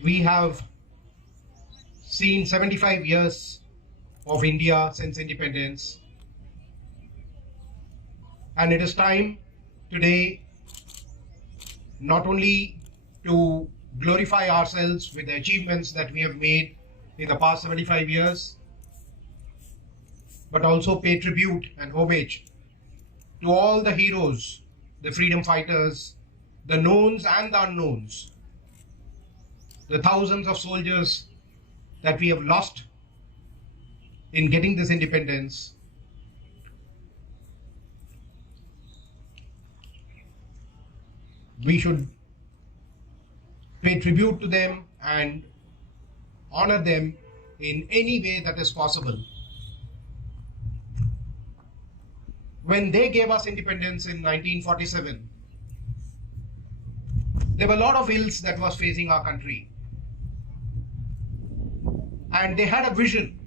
We have seen 75 years of India since independence, and it is time today not only to glorify ourselves with the achievements that we have made in the past 75 years, but also pay tribute and homage to all the heroes, the freedom fighters, the knowns and the unknowns, the thousands of soldiers that we have lost in getting this independence. We should pay tribute to them and honor them in any way that is possible. When they gave us independence in 1947, there were a lot of ills that was facing our country. And they had a vision.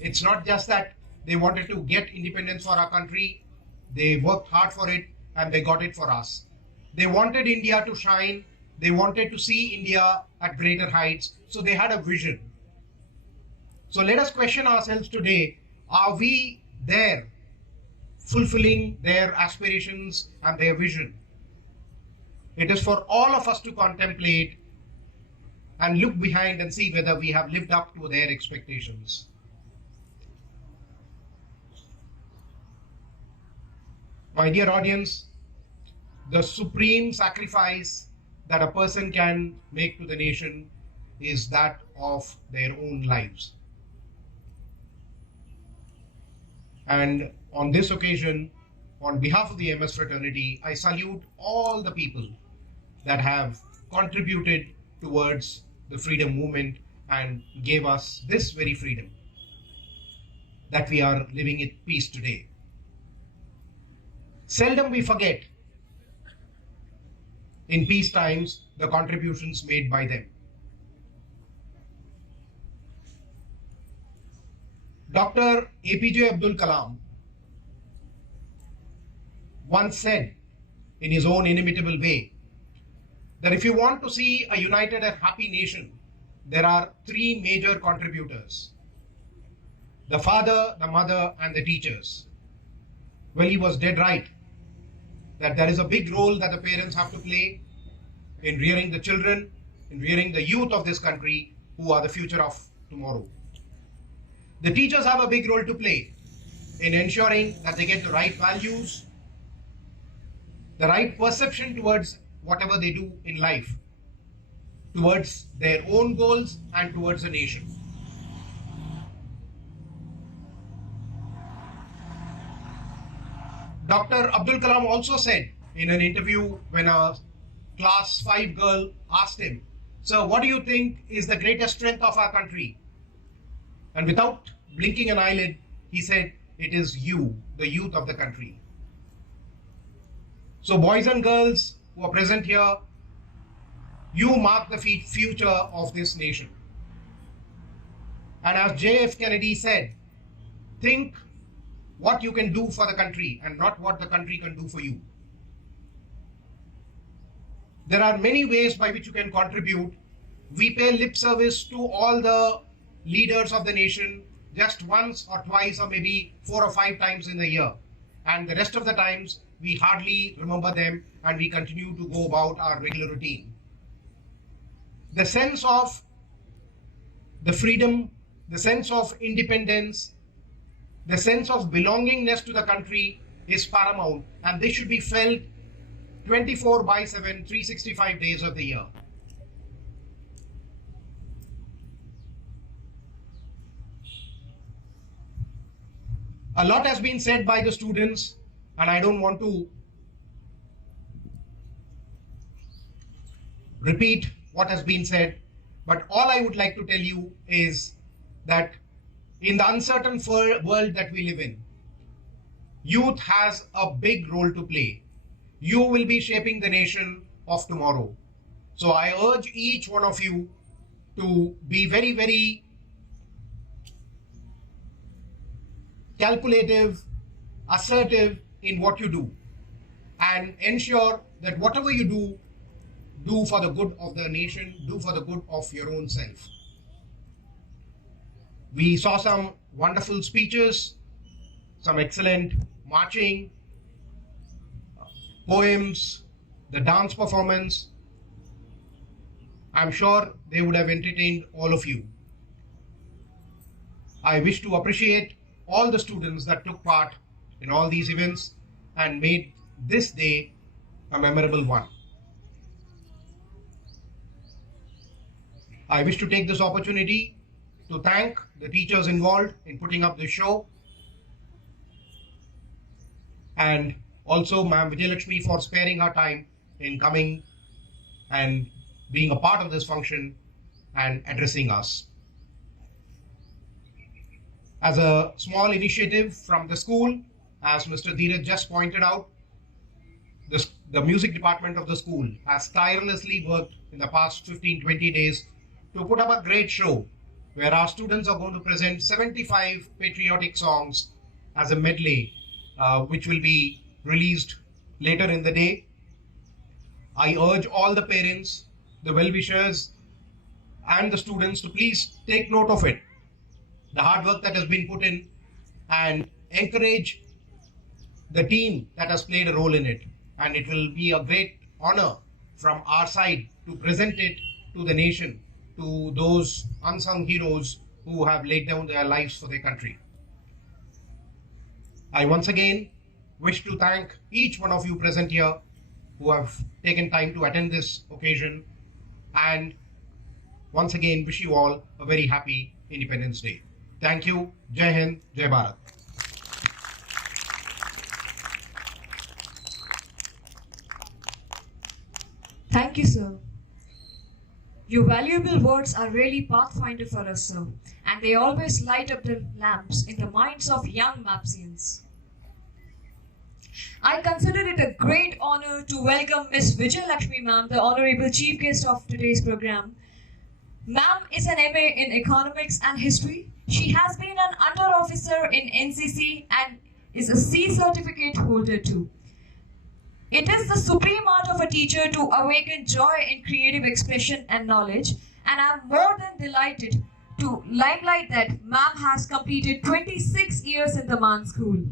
It's not just that they wanted to get independence for our country, they worked hard for it and they got it for us. They wanted India to shine, they wanted to see India at greater heights, so they had a vision. So let us question ourselves today, are we there fulfilling their aspirations and their vision? It is for all of us to contemplate and look behind and see whether we have lived up to their expectations. My dear audience, the supreme sacrifice that a person can make to the nation is that of their own lives. And on this occasion, on behalf of the MS fraternity, I salute all the people that have contributed towards the freedom movement and gave us this very freedom that we are living in peace today. Seldom we forget in peace times the contributions made by them. Dr. APJ Abdul Kalam once said in his own inimitable way that if you want to see a united and happy nation, there are three major contributors: the father, the mother, and the teachers. Well, he was dead right, that there is a big role that the parents have to play in rearing the children, in rearing the youth of this country who are the future of tomorrow. The teachers have a big role to play in ensuring that they get the right values, the right perception towards whatever they do in life, towards their own goals and towards the nation. Dr. Abdul Kalam also said in an interview when a class 5 girl asked him, "Sir, what do you think is the greatest strength of our country?" And without blinking an eyelid, he said, "It is you, the youth of the country." So boys and girls who are present here, you mark the future of this nation. And as JF Kennedy said, think what you can do for the country and not what the country can do for you. There are many ways by which you can contribute. We pay lip service to all the leaders of the nation just once or twice or maybe 4 or 5 times in the year. And the rest of the times, we hardly remember them and we continue to go about our regular routine. The sense of the freedom, the sense of independence, the sense of belongingness to the country is paramount, and this should be felt 24/7, 365 days of the year. A lot has been said by the students, and I don't want to repeat what has been said, but all I would like to tell you is that in the uncertain world that we live in, youth has a big role to play. You will be shaping the nation of tomorrow. So I urge each one of you to be very, very calculative, assertive in what you do, and ensure that whatever you do for the good of the nation, do for the good of your own self. We saw some wonderful speeches, some excellent marching, poems, the dance performance. I'm sure they would have entertained all of you. I wish to appreciate all the students that took part in all these events and made this day a memorable one. I wish to take this opportunity to thank the teachers involved in putting up this show, and also Ma'am Vijayalakshmi for sparing her time in coming and being a part of this function and addressing us. As a small initiative from the school, as Mr. Dheeraj just pointed out, the music department of the school has tirelessly worked in the past 15-20 days to put up a great show where our students are going to present 75 patriotic songs as a medley, which will be released later in the day. I urge all the parents, the well-wishers, and the students to please take note of it, the hard work that has been put in, and encourage the team that has played a role in it. And it will be a great honor from our side to present it to the nation, to those unsung heroes who have laid down their lives for their country. I once again wish to thank each one of you present here who have taken time to attend this occasion, and once again wish you all a very happy Independence Day. Thank you. Jai Hind, Jai Bharat. Thank you, sir. Your valuable words are really pathfinder for us, sir, and they always light up the lamps in the minds of young Mapsians. I consider it a great honor to welcome Miss Vijayalakshmi ma'am, the honorable chief guest of today's program. Ma'am is an MA in Economics and History. She has been an under officer in NCC and is a C certificate holder too. It is the supreme art of a teacher to awaken joy in creative expression and knowledge, and I am more than delighted to limelight that ma'am has completed 26 years in the Man School.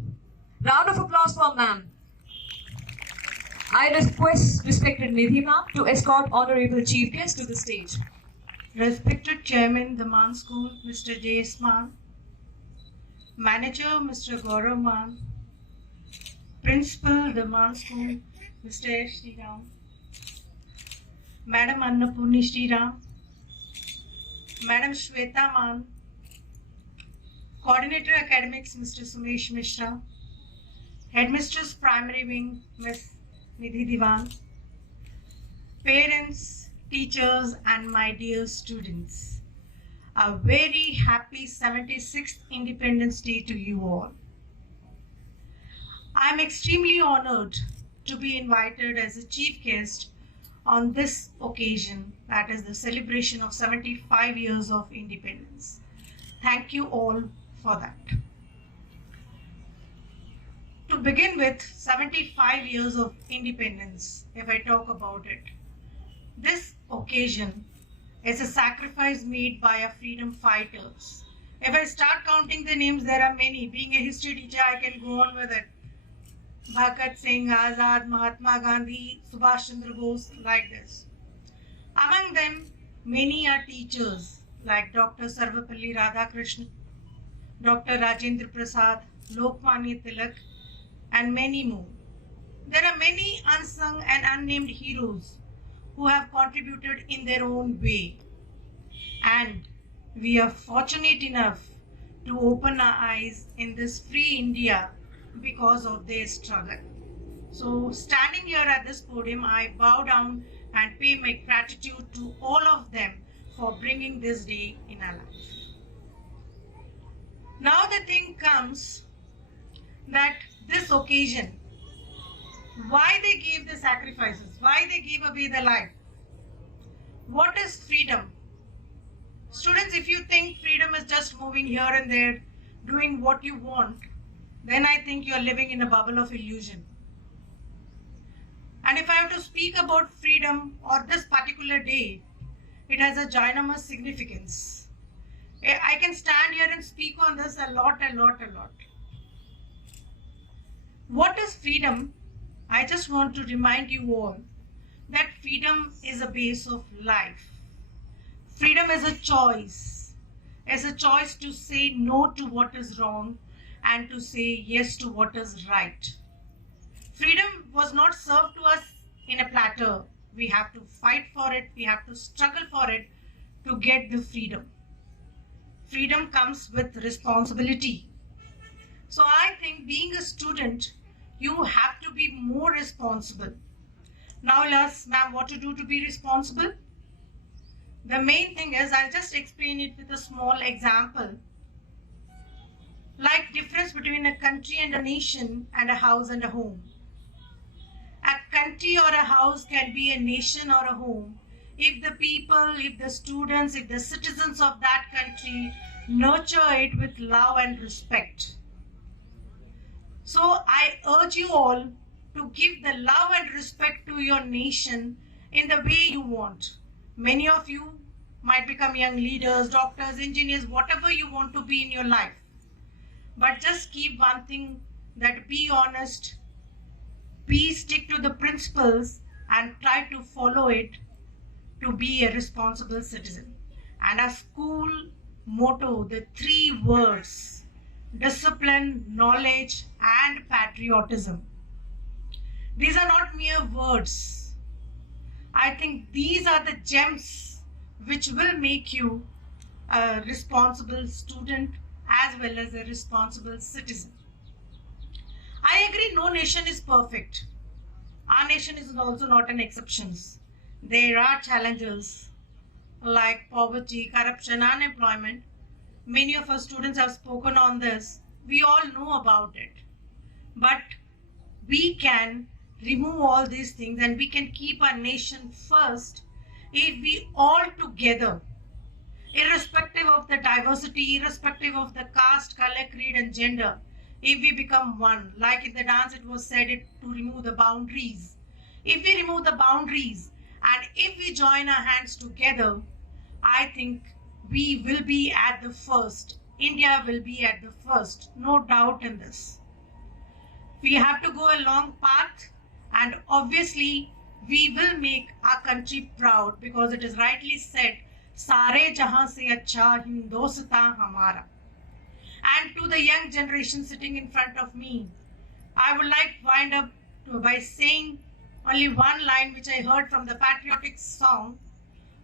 Round of applause for ma'am. I request respected Nidhi ma'am to escort honorable chief guest to the stage. Respected Chairman, the Man School, Mr. J.S. Man, Manager, Mr. Gaurav Man, Principal, the Man School, Mr. S. Sriram, Madam Annapurni Sriram, Madam Shweta Man, Coordinator Academics, Mr. Sumesh Mishra, Headmistress Primary Wing, Ms. Nidhi Diwan, parents, teachers, and my dear students, a very happy 76th Independence Day to you all. I am extremely honored to be invited as a chief guest on this occasion, that is the celebration of 75 years of independence. Thank you all for that. To begin with, 75 years of independence, if I talk about it, this occasion is a sacrifice made by our freedom fighters. If I start counting the names, there are many. Being a history teacher, I can go on with it. Bhagat Singh, Azad, Mahatma Gandhi, Subhash Chandra Bose, like this. Among them, many are teachers like Dr. Sarvapalli Radhakrishnan, Dr. Rajendra Prasad, Lokmanya Tilak, and many more. There are many unsung and unnamed heroes who have contributed in their own way. And we are fortunate enough to open our eyes in this free India because of their struggle. So standing here at this podium, I bow down and pay my gratitude to all of them for bringing this day in our life. Now the thing comes that this occasion, why they gave the sacrifices, why they gave away their life. What is freedom? Students, if you think freedom is just moving here and there, doing what you want, then I think you are living in a bubble of illusion. And if I have to speak about freedom or this particular day, it has a ginormous significance. I can stand here and speak on this a lot. What is freedom? I just want to remind you all that freedom is a base of life. Freedom is a choice. It's a choice to say no to what is wrong and to say yes to what is right. Freedom was not served to us in a platter. We have to fight for it. We have to struggle for it to get the freedom. Freedom comes with responsibility. So I think being a student, you have to be more responsible. Now ask ma'am what to do to be responsible. The main thing is, I'll just explain it with a small example. Like difference between a country and a nation and a house and a home. A country or a house can be a nation or a home if the people, if the students, if the citizens of that country nurture it with love and respect. So I urge you all to give the love and respect to your nation in the way you want. Many of you might become young leaders, doctors, engineers, whatever you want to be in your life. But just keep one thing, that be honest, be stick to the principles and try to follow it to be a responsible citizen. And our school motto, the 3 words, discipline, knowledge and patriotism. These are not mere words. I think these are the gems which will make you a responsible student as well as a responsible citizen. I agree, no nation is perfect. Our nation is also not an exception. There are challenges like poverty, corruption, unemployment. Many of our students have spoken on this. We all know about it. But we can remove all these things and we can keep our nation first if we all together, irrespective of the diversity, irrespective of the caste, color, creed and gender, if we become one. Like in the dance it was said to remove the boundaries. If we remove the boundaries and if we join our hands together, I think we will be at the first. India will be at the first, no doubt in this. We have to go a long path. And obviously, we will make our country proud because it is rightly said, Sare jahan se acha Hindostan hamara. And to the young generation sitting in front of me, I would like to wind up by saying only one line which I heard from the patriotic song,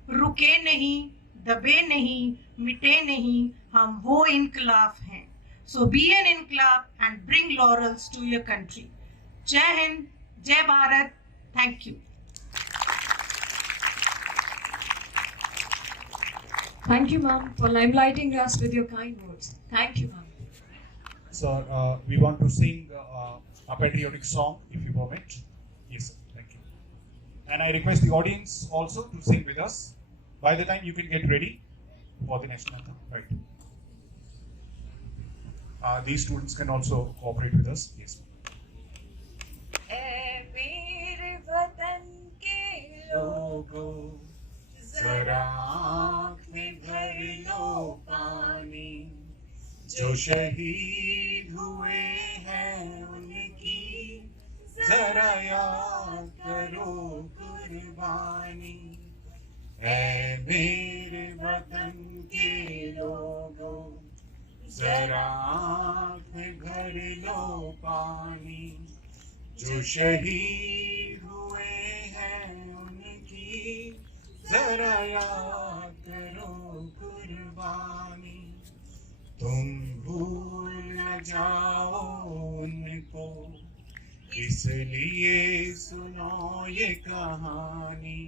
Ruke nahi, dabe nahi, mite nahi, hum wo inqilab hain. So be an inqilab and bring laurels to your country. Jai Hind. Jai Bharat. Thank you. Thank you, ma'am, for limelighting us with your kind words. Thank you, ma'am. So, we want to sing a patriotic song, if you permit. Yes, sir. Thank you. And I request the audience also to sing with us. By the time you can get ready for the national anthem. Right. These students can also cooperate with us. Yes. वतन के लोगों जरा आँख में भर लो पानी जो शहीद हुए हैं उनकी जरा याद करो कुर्बानी ऐ मेरे वतन के लोगों जरा आँख में भर लो पानी जो शहीद हुए हैं उनकी जरा याद करो कुर्बानी तुम जाओ उनको, इसलिए सुनो ये कहानी,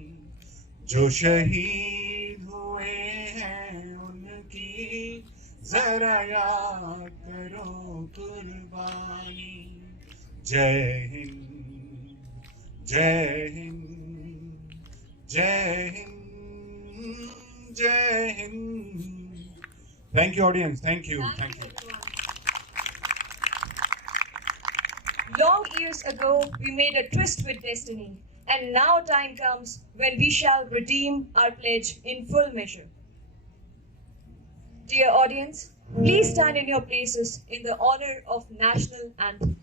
जो शहीद हुए हैं उनकी जरा याद करो कुर्बानी। जय हिंद, जय हिंद, जय हिंद, जय Hind. Thank you, audience. Thank you. Thank you. Long years ago, we made a tryst with destiny, and now time comes when we shall redeem our pledge in full measure. Dear audience, please stand in your places in the honor of national anthem.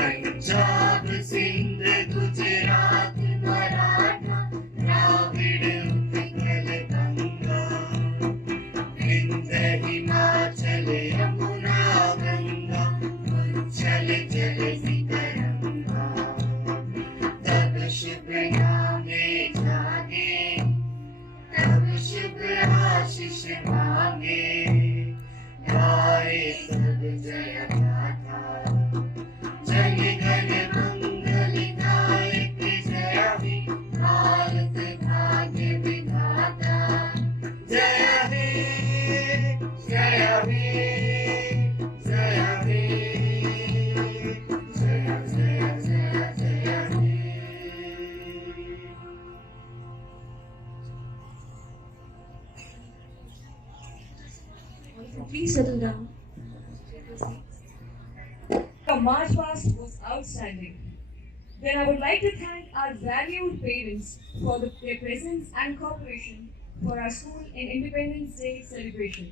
Punjab Sindh Gujarat Maratha Dravida Utkal Ganga, Vindhya Himachal Yamuna Ganga, उच्छल जल तरंगा। तब शुभ नामे जागे, तब शुभ आशीष मांगे, गाए सब जय गाथा। जय गण मंगलदायक जय हे भारत भाग्य विधाता। जय हे, जय हे, जय हे, जय जय जय जय हे। Please settle down. The march past was outstanding. Then I would like to thank our valued parents for their presence and cooperation for our school in Independence Day celebration.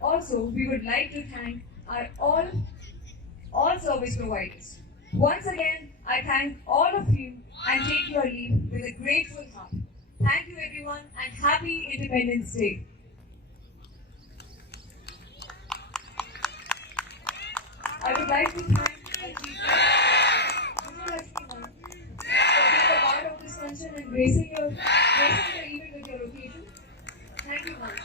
Also, we would like to thank our all service providers. Once again, I thank all of you and take your leave with a grateful heart. Thank you everyone and happy Independence Day. I would like to thank our chief guest, for being a part of this function and gracing the event with your occasion. Thank you, ma'am.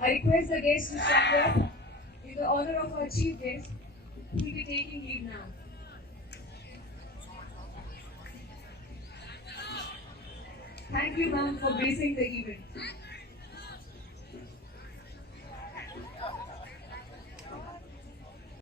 I request the guests to stand up in the honor of our chief guest, who will be taking leave now. Thank you, ma'am, for gracing the event.